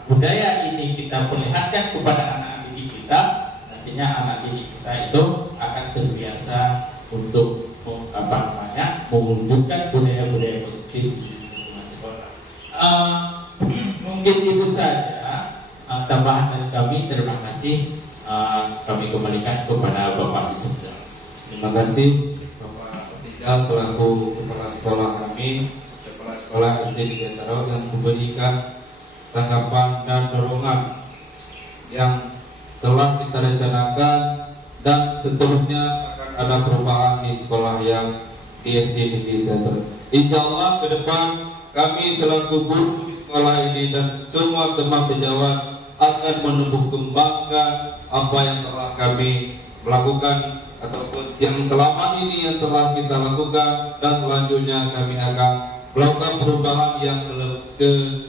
budaya ini kita perlihatkan kepada anak didik kita, nantinya anak didik kita itu akan terbiasa untuk mewujudkan budaya-budaya positif di lingkungan sekolah. Mungkin itu saja tambahan dari kami. Terima kasih. Kami kembalikan kepada Bapak Isra. Terima kasih Bapak Rizal selaku kepala sekolah kami, kepala sekolah SD di Jataro, yang memberikan tanggapan dan dorongan yang telah kita rencanakan dan seterusnya akan ada perubahan di sekolah yang di SD di Jataro. Insya Allah ke depan kami selaku guru di sekolah ini dan semua teman sejawat akan menumbuh kembangkan apa yang telah kami lakukan ataupun yang selama ini yang telah kita lakukan, dan selanjutnya kami akan melakukan perubahan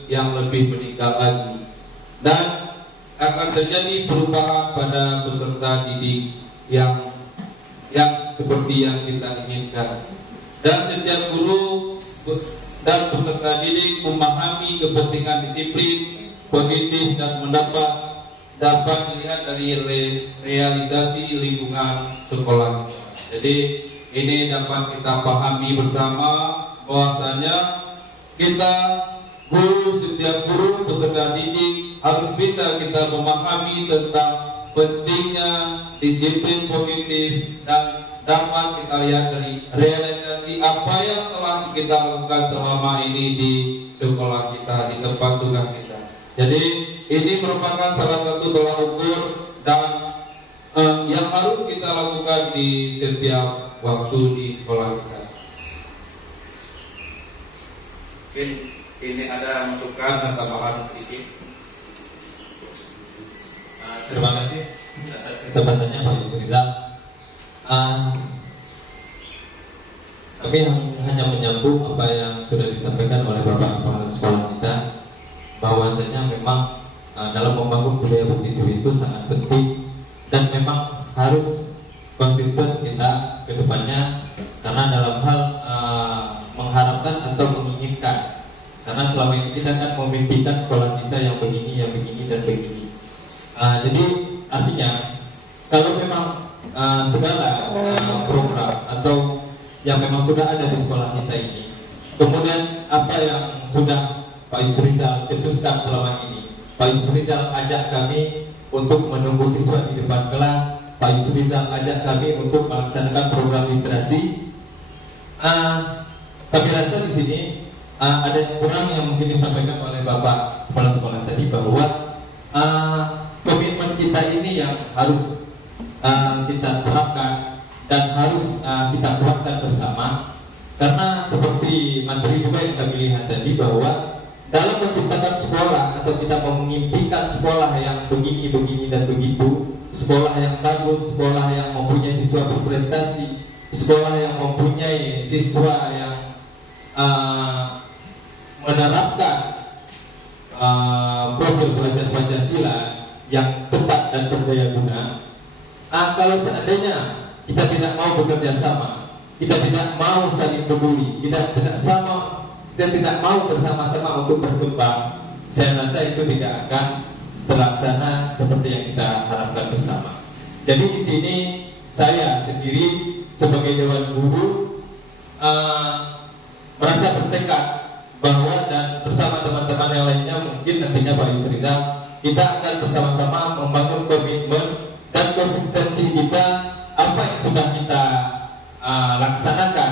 yang lebih meningkat lagi, dan akan terjadi perubahan pada peserta didik yang seperti yang kita inginkan, dan setiap guru dan peserta didik memahami kepentingan disiplin positif dan dapat dilihat dari realisasi lingkungan sekolah. Jadi ini dapat kita pahami bersama bahwasanya kita setiap guru peserta didik harus bisa kita memahami tentang pentingnya disiplin positif, dan dapat kita lihat dari realisasi apa yang telah kita lakukan selama ini di sekolah kita, di tempat tugas kita. Jadi ini merupakan salah satu tolak ukur dan yang harus kita lakukan di setiap waktu di sekolah kita. Mungkin ini ada masukan dan tambahan sedikit. Terima kasih atas kesempatannya Pak Yusuf Rizal. Kami hanya menyambung apa yang sudah disampaikan oleh Bapak Kepala Sekolah kita, bahwasanya memang dalam membangun budaya positif itu sangat penting dan memang harus konsisten kita ke depannya, karena dalam hal mengharapkan atau menginginkan, karena selama ini kita kan memimpikan sekolah kita yang begini dan begini. Jadi artinya kalau memang segala program atau yang memang sudah ada di sekolah kita ini, kemudian apa yang sudah Pak Yusuf Rizal cetuskan selama ini, Pak Yusuf Rizal ajak kami untuk menunggu siswa di depan kelas, Pak Yusuf Rizal ajak kami untuk melaksanakan program literasi. Kami rasa di sini ada yang kurang yang mungkin disampaikan oleh Bapak Kepala Sekolah tadi, bahwa komitmen kita ini yang harus kita terapkan dan harus kita kuatkan bersama, karena seperti materi juga yang kami lihat tadi, bahwa dalam menciptakan sekolah atau kita memimpikan sekolah yang begini dan begitu, sekolah yang bagus, sekolah yang mempunyai siswa berprestasi, sekolah yang mempunyai siswa yang menerapkan profil belajar Pancasila yang tepat dan berdaya guna. Kalau seandainya kita tidak mau bekerja sama, kita tidak mau saling peduli, kita tidak mau bersama-sama untuk berkembang, saya rasa itu tidak akan terlaksana seperti yang kita harapkan bersama. Jadi di sini saya sendiri sebagai Dewan Guru merasa bertekad bahwa, dan bersama teman-teman yang lainnya mungkin nantinya Pak Yusuf Rizal, kita akan bersama-sama membangun komitmen dan konsistensi kita apa yang sudah kita laksanakan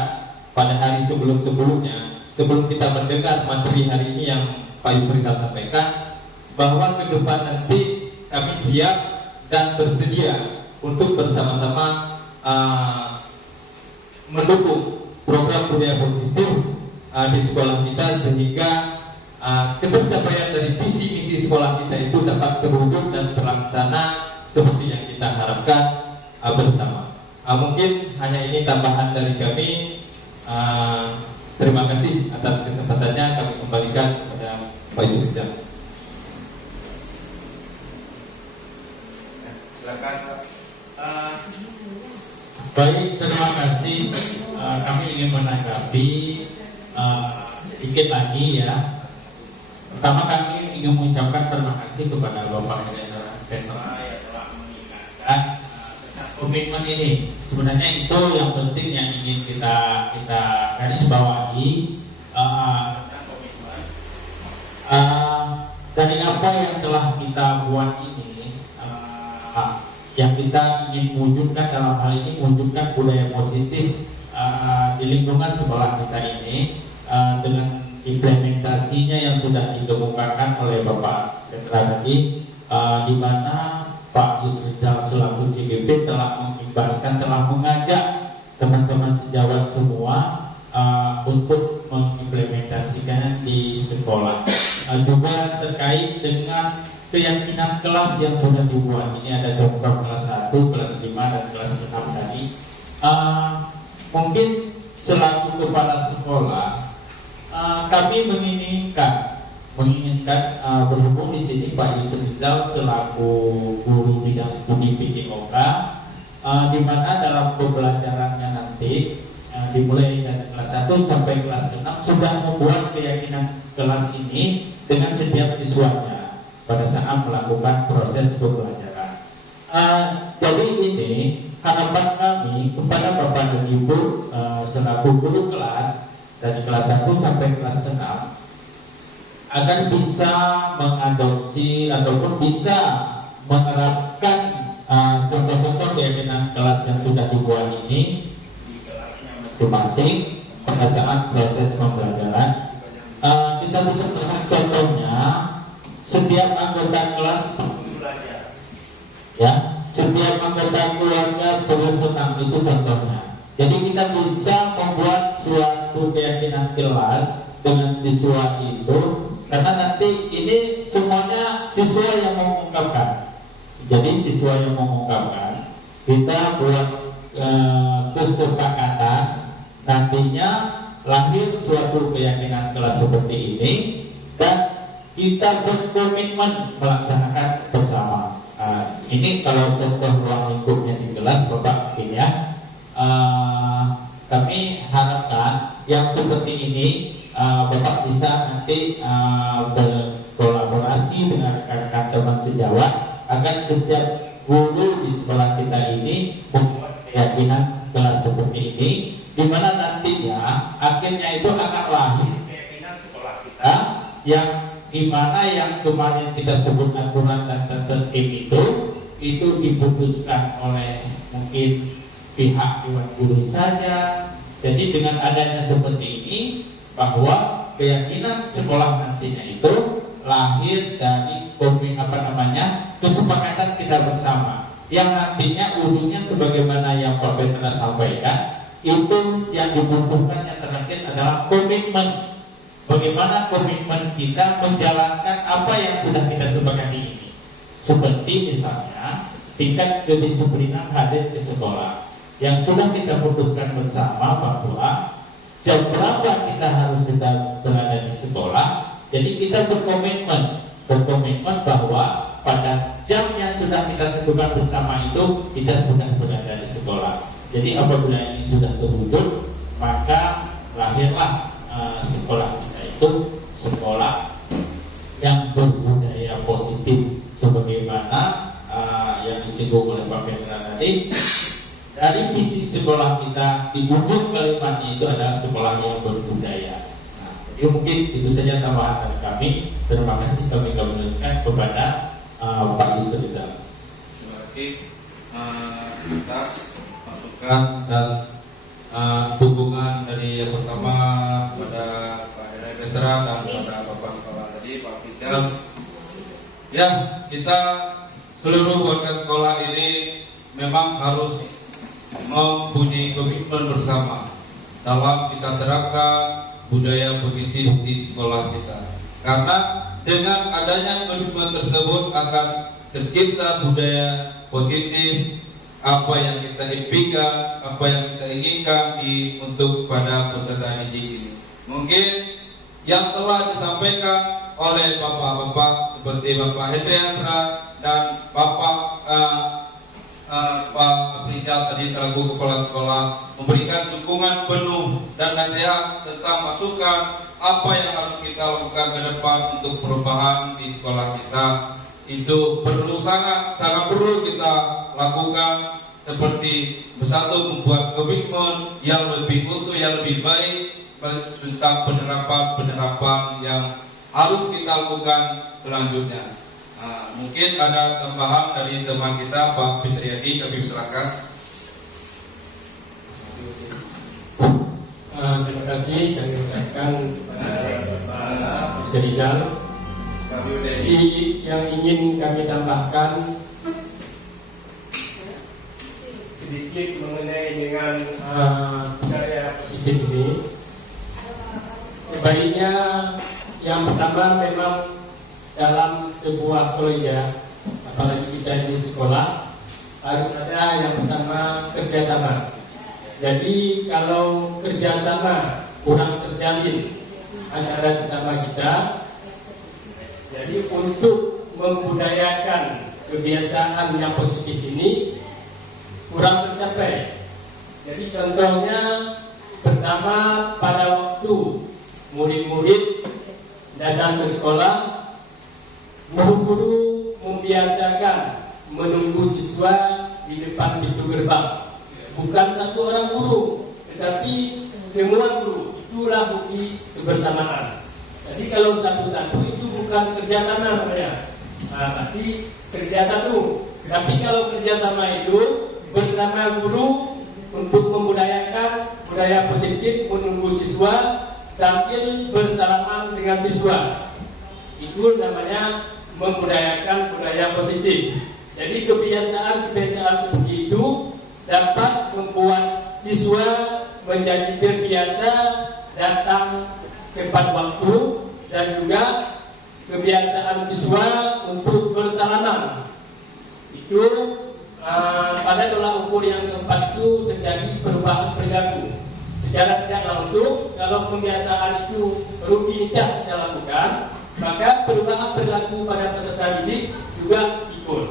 pada hari sebelum-sebelumnya. Sebelum kita mendengar materi hari ini yang Pak Yusuf Rizal sampaikan, bahwa ke depan nanti kami siap dan bersedia untuk bersama-sama mendukung program budaya positif di sekolah kita, sehingga ketercapaian dari visi misi sekolah kita itu dapat terwujud dan terlaksana seperti yang kita harapkan bersama. Mungkin hanya ini tambahan dari kami. Terima kasih atas kesempatannya, kami kembalikan kepada Pak Yusuf Rizal. Silakan Pak. Baik, terima kasih. Kami ingin menanggapi sedikit lagi ya. Pertama kami ingin mengucapkan terima kasih kepada Bapak Petra yang telah mengingatkan tentang komitmen ini. Sebenarnya itu yang penting yang ingin kita garis bawahi tentang komitmen. Dari apa yang telah kita buat ini, yang kita ingin wujudkan dalam hal ini wujudkan budaya positif di lingkungan sekolah kita ini dengan implementasinya yang sudah dikemukakan oleh Bapak Petra tadi, di mana Pak Yusrijal selaku CGP telah mengimbaskan, telah mengajak teman-teman sejawat semua untuk mengimplementasikan di sekolah. Juga terkait dengan keyakinan kelas yang sudah dibuat. Ini ada contoh kelas 1, kelas 5, dan kelas 6 tadi. Mungkin selaku kepala sekolah, kami menginginkan berhubung di sini Pak Yusrijal selaku guru bidang studi PTOK, di mana dalam pembelajarannya nanti dimulai dari kelas 1 sampai kelas 6 sudah membuat keyakinan kelas ini dengan setiap siswanya pada saat melakukan proses pembelajaran. Jadi ini harapan kami kepada Bapak dan Ibu selaku guru kelas dari kelas 1 sampai kelas 6 agar bisa mengadopsi ataupun bisa menerapkan contoh-contoh keyakinan kelas yang sudah dibuat ini di kelasnya masing-masing pada saat proses pembelajaran. Kita bisa melihat contohnya, setiap anggota kelas perlu belajar, ya, setiap anggota keluarga perlu senang, itu contohnya. Jadi kita bisa membuat suatu keyakinan kelas dengan siswa itu, karena nanti ini semuanya siswa yang mengungkapkan. Jadi siswa yang mengungkapkan, kita buat kesepakatan, nantinya lahir suatu keyakinan kelas seperti ini, dan kita berkomitmen melaksanakan bersama. Ini kalau contoh ruang lingkupnya di kelas, Bapak mungkin ya. Kami harapkan yang seperti ini Bapak bisa nanti berkolaborasi dengan rekan-rekan teman sejawat agar setiap guru di sekolah kita ini membuat keyakinan kelas seperti ini, di mana nantinya akhirnya itu akan lahir keyakinan sekolah kita yang di mana yang kemarin kita sebut aturan dan tertib itu diputuskan oleh mungkin pihak Dewan Guru saja. Jadi dengan adanya seperti ini, bahwa keyakinan sekolah nantinya itu lahir dari kesepakatan kita bersama, yang nantinya ujungnya sebagaimana yang Pak Petra sampaikan, itu yang dibutuhkan yang terakhir adalah komitmen. Bagaimana komitmen kita menjalankan apa yang sudah kita sepakati ini. Seperti misalnya tingkat kedisiplinan hadir di sekolah, yang sudah kita putuskan bersama bahwa jam berapa kita harus sudah berada di sekolah. Jadi kita berkomitmen bahwa pada jam yang sudah kita tentukan bersama itu kita sudah berada di sekolah. Jadi apabila ini sudah terwujud, maka lahirlah sekolah kita itu sekolah yang berbudaya positif, sebagaimana yang disinggung oleh Pak Petra tadi. Dari misi sekolah kita di ujung kalimatnya itu adalah sekolah yang berbudaya. Nah, jadi mungkin itu saja tambahan dari kami. Terima kasih kami kembalikan kepada Pak Yusrijal. Terima kasih atas masukan dan dukungan dari yang pertama kepada Pak Petra dan kepada Bapak Kepala tadi, Pak Rizal. Ya, kita seluruh warga sekolah ini memang harus mempunyai komitmen bersama dalam kita terapkan budaya positif di sekolah kita. Karena dengan adanya komitmen tersebut akan tercipta budaya positif, apa yang kita impikan, apa yang kita inginkan untuk pada peserta didik ini. Mungkin yang telah disampaikan oleh bapak-bapak seperti Bapak Hendriandra dan Bapak Pak Rizal tadi selaku kepala sekolah memberikan dukungan penuh dan nasihat tentang masukan apa yang harus kita lakukan ke depan untuk perubahan di sekolah kita. Itu perlu sangat perlu kita lakukan, seperti bersatu membuat komitmen yang lebih utuh, yang lebih baik tentang penerapan yang harus kita lakukan selanjutnya. Mungkin ada tambahan dari teman kita Pak Fitriadi, kami silakan. Terima kasih kami ucapkan kepada Pak Rizal. Jadi yang ingin kami tambahkan sedikit mengenai dengan budaya positif ini. Sebaiknya yang pertama memang dalam sebuah keluarga, apalagi kita di sekolah, harus ada yang bersama kerjasama. Jadi kalau kerjasama kurang terjalin antara sesama kita, jadi untuk membudayakan kebiasaan yang positif ini kurang tercapai. Jadi contohnya pertama, pada waktu murid-murid datang ke sekolah, guru-guru membiasakan menunggu siswa di depan pintu gerbang. Bukan satu orang guru, tetapi semua guru. Itulah bukti kebersamaan. Jadi kalau satu-satu itu bukan kerjasama namanya. Tapi kerja satu. Tapi kalau kerjasama itu bersama guru untuk membudayakan budaya positif, menunggu siswa sambil bersalaman dengan siswa. Itu namanya membudayakan budaya positif. Jadi kebiasaan-kebiasaan seperti itu dapat membuat siswa menjadi terbiasa datang tepat waktu, dan juga kebiasaan siswa untuk bersalaman. Itu pada tolak ukur yang keempat itu terjadi perubahan perilaku. Secara tidak langsung, kalau kebiasaan itu rutinitas kita lakukan, maka perubahan perilaku pada peserta didik juga ikut.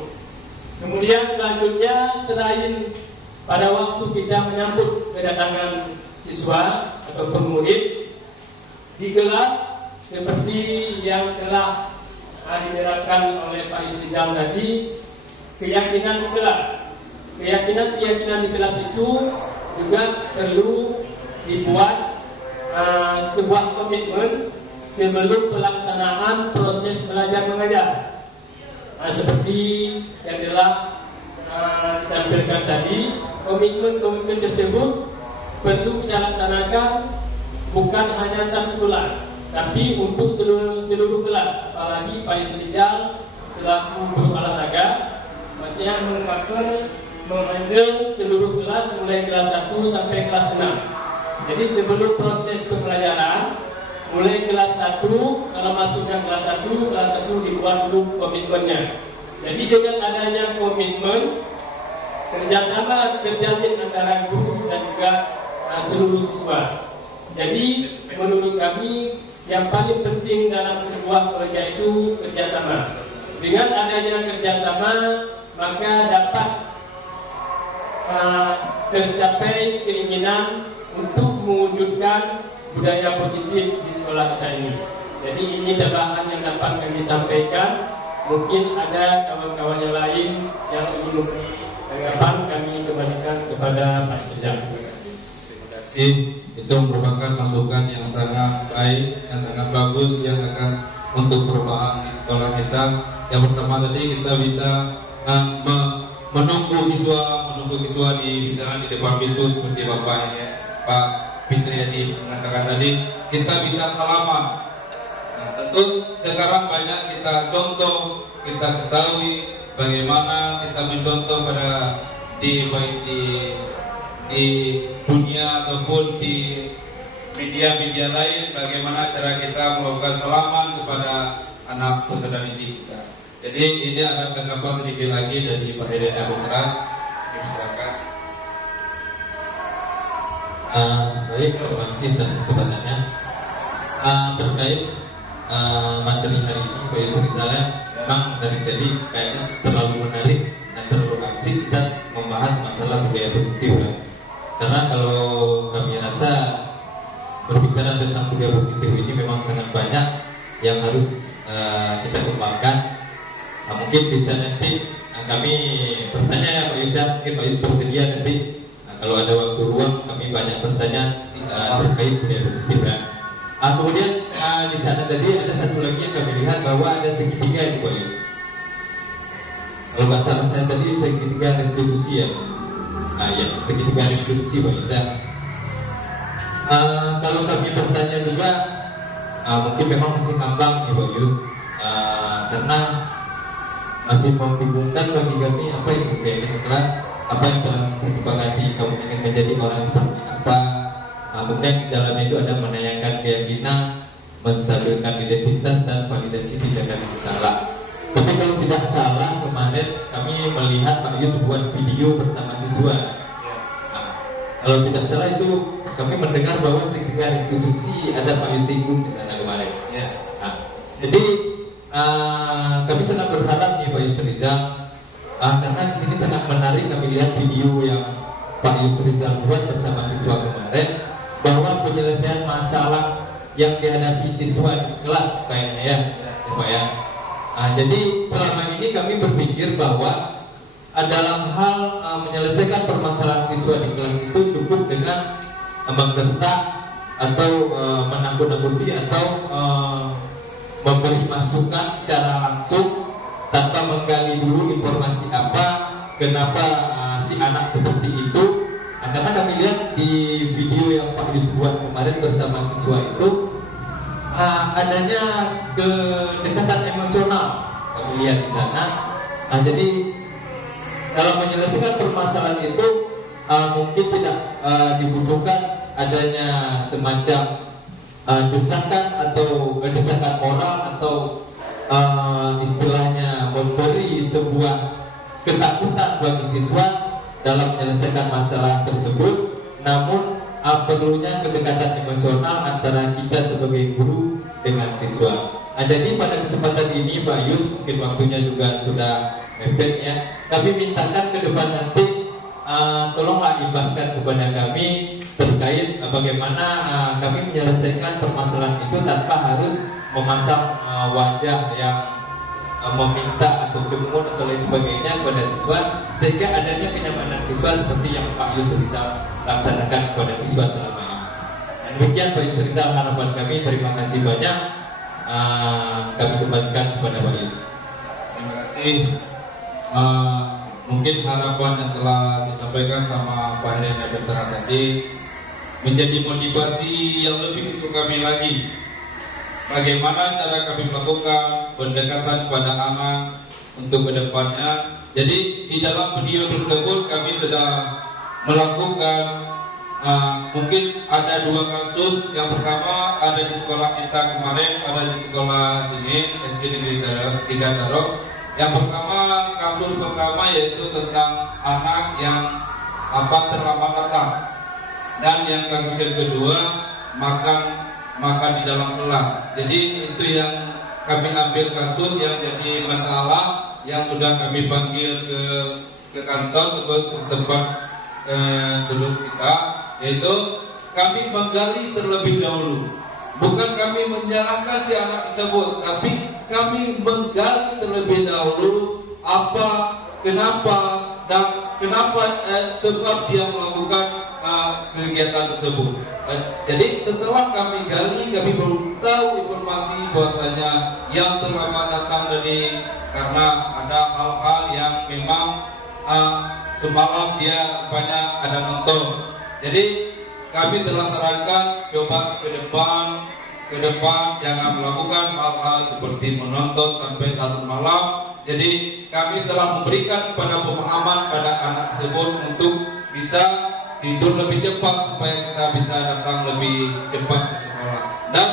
Kemudian selanjutnya, selain pada waktu kita menyambut kedatangan siswa atau murid di kelas, seperti yang telah diterapkan oleh Pak Isridam tadi, keyakinan di kelas. Keyakinan di kelas itu juga perlu dibuat sebuah komitmen sebelum pelaksanaan proses belajar mengajar. Seperti yang telah ditampilkan tadi, komitmen tersebut perlu kita laksanakan bukan hanya satu kelas, tapi untuk seluruh kelas. Apalagi Pak Isrijal selaku guru olahraga masih menghandle seluruh kelas mulai kelas 1 sampai kelas 6. Jadi sebelum proses pembelajaran mulai kelas 1, kalau masuknya kelas 1 dibuat dulu komitmennya. Jadi dengan adanya komitmen, kerjasama terjalin antara guru dan juga seluruh siswa. Jadi menurut kami yang paling penting dalam sebuah kerja itu kerjasama. Dengan adanya kerjasama, maka dapat tercapai keinginan untuk mewujudkan budaya positif di sekolah kita ini. Jadi ini tambahan yang dapat kami sampaikan. Mungkin ada kawan-kawan yang lain yang ingin memberi tanggapan, kami kembalikan kepada Pak Sejak. Terima kasih. Itu merupakan masukan yang sangat baik, yang sangat bagus, yang akan untuk perubahan di sekolah kita. Yang pertama tadi kita bisa menunggu siswa di depan pintu seperti Bapak ini, Pak Fitriadi mengatakan tadi, kita bisa salaman. Nah, tentu sekarang banyak kita contoh, kita ketahui bagaimana kita mencontoh pada baik di dunia ataupun di media-media lain, bagaimana cara kita melakukan salaman kepada anak peserta didik kita. Jadi ini ada tanggapan sedikit lagi dari Pak Hidayat Putra. Silakan. Baik, terima kasih atas kesempatannya. Terkait materi hari ini, Pak Yusuf, memang dari tadi kayaknya terlalu menarik dan terlalu asik, kita membahas masalah budaya positif ya. Karena kalau kami rasa berbicara tentang budaya positif ini memang sangat banyak yang harus kita kembangkan. Mungkin bisa nanti kami bertanya ya Pak Yusya, mungkin Pak Yus bersedia nanti kalau ada waktu luang kami banyak bertanya terkait budaya positif ya. Kemudian di sana tadi ada satu lagi yang kami lihat bahwa ada segitiga itu Pak Yus. Kalau nggak salah saya tadi segitiga restitusi ya. Ya segitiga restitusi Pak Yus ya. Kalau kami bertanya juga mungkin memang masih ngambang nih Pak Yus, karena masih membingungkan bagi kami apa yang budaya kelas, apa yang telah disepakati kamu ingin menjadi orang seperti apa. Kemudian di dalamnya itu ada menanyakan keyakinan, menstabilkan identitas dan validasi tindakan salah. Tapi kalau tidak salah kemarin kami melihat Pak Yus buat video bersama siswa. Kalau tidak salah itu kami mendengar bahwa segitiga restitusi ada Pak Yus Tinggung di sana kemarin. Jadi kami sangat berharap nih Pak Yus Rizal, karena di sini sangat menarik kami lihat video yang Pak Yus Rizal buat bersama siswa kemarin, bahwa penyelesaian masalah yang dihadapi siswa di kelas kayaknya ya Pak ya. Jadi selama ini kami berpikir bahwa dalam hal menyelesaikan permasalahan siswa di kelas itu cukup dengan menggertak atau menakut-nakuti atau memberi masukan secara langsung tanpa menggali dulu informasi apa, kenapa si anak seperti itu. Karena kami lihat di video yang Pak Yus buat kemarin bersama siswa itu adanya kedekatan emosional kami lihat di sana. Jadi dalam menyelesaikan permasalahan itu mungkin tidak dibutuhkan adanya semacam desakan atau desakan moral atau istilahnya memberi sebuah ketakutan bagi siswa dalam menyelesaikan masalah tersebut. Namun perlunya kedekatan emosional antara kita sebagai guru dengan siswa. Jadi pada kesempatan ini Pak Yus, mungkin waktunya juga sudah mepet ya, kami mintakan ke depan nanti tolonglah ibaskan kepada kami terkait bagaimana kami menyelesaikan permasalahan itu tanpa harus memasang wajah yang meminta atau cemooh atau lain sebagainya kepada siswa, sehingga adanya kenyamanan siswa seperti yang Pak Yus Rizal laksanakan kepada siswa selama ini. Dan demikian Pak Yus Rizal harapan kami. Terima kasih banyak. Kami kembalikan kepada Pak Yus. Terima kasih. Mungkin harapan yang telah disampaikan sama Pak Heren Abentara tadi menjadi motivasi yang lebih untuk kami lagi. Bagaimana cara kami melakukan pendekatan kepada anak untuk kedepannya. Jadi di dalam video tersebut kami sudah melakukan mungkin ada 2 kasus. Yang pertama ada di sekolah kita kemarin, ada di sekolah ini SD Negeri Tiga Tarok. Yang pertama, kasus pertama yaitu tentang anak yang terlambat datang, dan yang kasus yang kedua makan di dalam kelas. Jadi itu yang kami ambil kasus yang jadi masalah, yang sudah kami panggil ke kantor ke tempat duduk kita, yaitu kami menggali terlebih dahulu. Bukan kami menyalahkan si anak tersebut, tapi kami menggali terlebih dahulu kenapa sebab dia melakukan kegiatan tersebut. Jadi setelah kami gali, kami baru tahu informasi bahwasanya yang terlambat datang tadi karena ada hal-hal yang memang semalam dia banyak ada nonton. Jadi kami telah sarankan coba ke depan jangan melakukan hal-hal seperti menonton sampai larut malam. Jadi kami telah memberikan kepada pemahaman pada anak tersebut untuk bisa tidur lebih cepat supaya kita bisa datang lebih cepat ke sekolah. Dan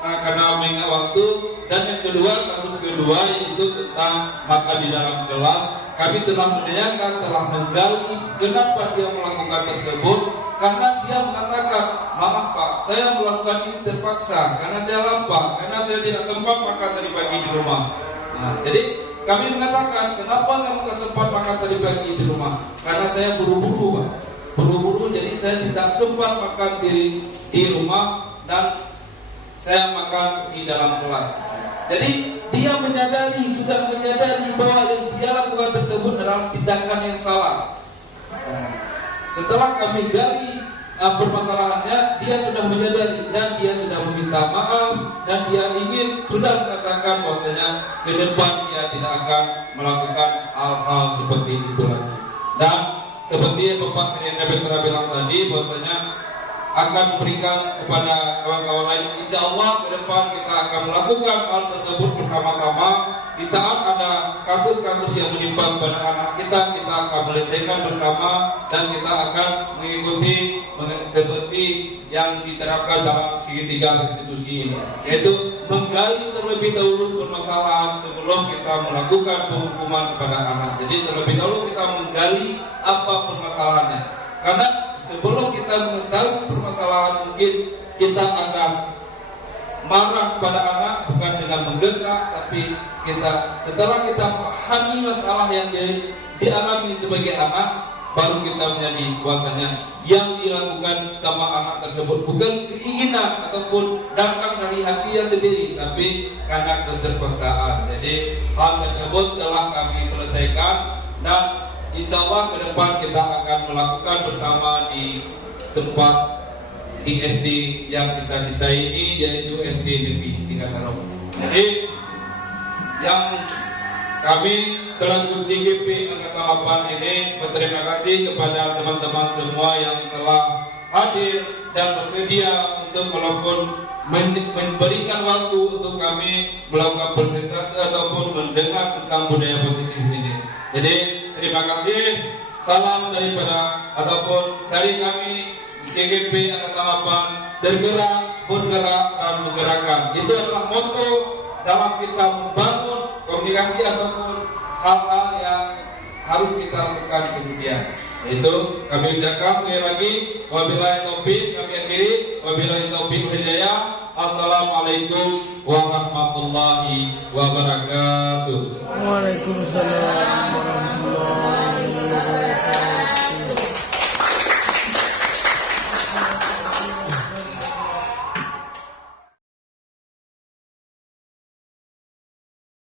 karena mengingat waktu. Dan yang kedua, kasus kedua yaitu tentang makan di dalam kelas. Kami telah menanyakan, telah menggali kenapa dia melakukan tersebut. Karena dia mengatakan, maaf Pak, saya melakukan ini terpaksa karena saya lapar, karena saya tidak sempat makan tadi pagi di rumah. Jadi kami mengatakan, kenapa kamu nggak sempat makan tadi pagi di rumah? Karena saya buru-buru, Pak. Buru-buru, jadi saya tidak sempat makan di rumah dan saya makan di dalam kelas. Jadi dia sudah menyadari bahwa yang dia lakukan tersebut adalah tindakan yang salah. Setelah kami gali permasalahannya, dia sudah menyadari dan dia sudah meminta maaf dan dia sudah mengatakan bahwasanya ke depan dia tidak akan melakukan hal-hal seperti itu lagi. Dan seperti yang Bapak Nabi telah bilang tadi, bahwasanya akan memberikan kepada kawan-kawan lain. Insya Allah ke depan kita akan melakukan hal tersebut bersama-sama. Di saat ada kasus-kasus yang menimpa kepada anak kita akan menyelesaikan bersama dan kita akan mengikuti seperti yang diterapkan dalam segitiga konstitusi ini, yaitu menggali terlebih dahulu permasalahan sebelum kita melakukan penghukuman kepada anak. Jadi terlebih dahulu kita menggali apa permasalahannya, karena sebelum kita mengetahui permasalahan mungkin kita akan marah kepada anak bukan dengan menggengkak, tapi setelah kita memahami masalah yang dialami sebagai anak, baru kita menjadi bahwasanya yang dilakukan sama anak tersebut bukan keinginan ataupun datang dari hatinya sendiri, tapi karena keterpaksaan. Jadi hal tersebut telah kami selesaikan dan insya Allah ke depan kita akan melakukan bersama di tempat di SD yang kita cintai ini, yaitu SD Negeri Tingkatan Roma. Jadi yang kami selaku TGP Angkatan 8 ini berterima kasih kepada teman-teman semua yang telah hadir dan bersedia untuk memberikan waktu untuk kami melakukan presentasi ataupun mendengar tentang budaya positif ini. Jadi terima kasih. Salam daripada ataupun dari kami TGP Angkatan 8, tergerak, bergerak, dan menggerakkan. Itu adalah moto dalam kita membangun komunikasi ataupun hal-hal yang harus kita lakukan kemudian. Itu kami ucapkan sekali lagi, wabillahi taufik, kami akhiri, wabillahi taufik hidayah. Assalamualaikum warahmatullahi wabarakatuh. Waalaikumsalam warahmatullahi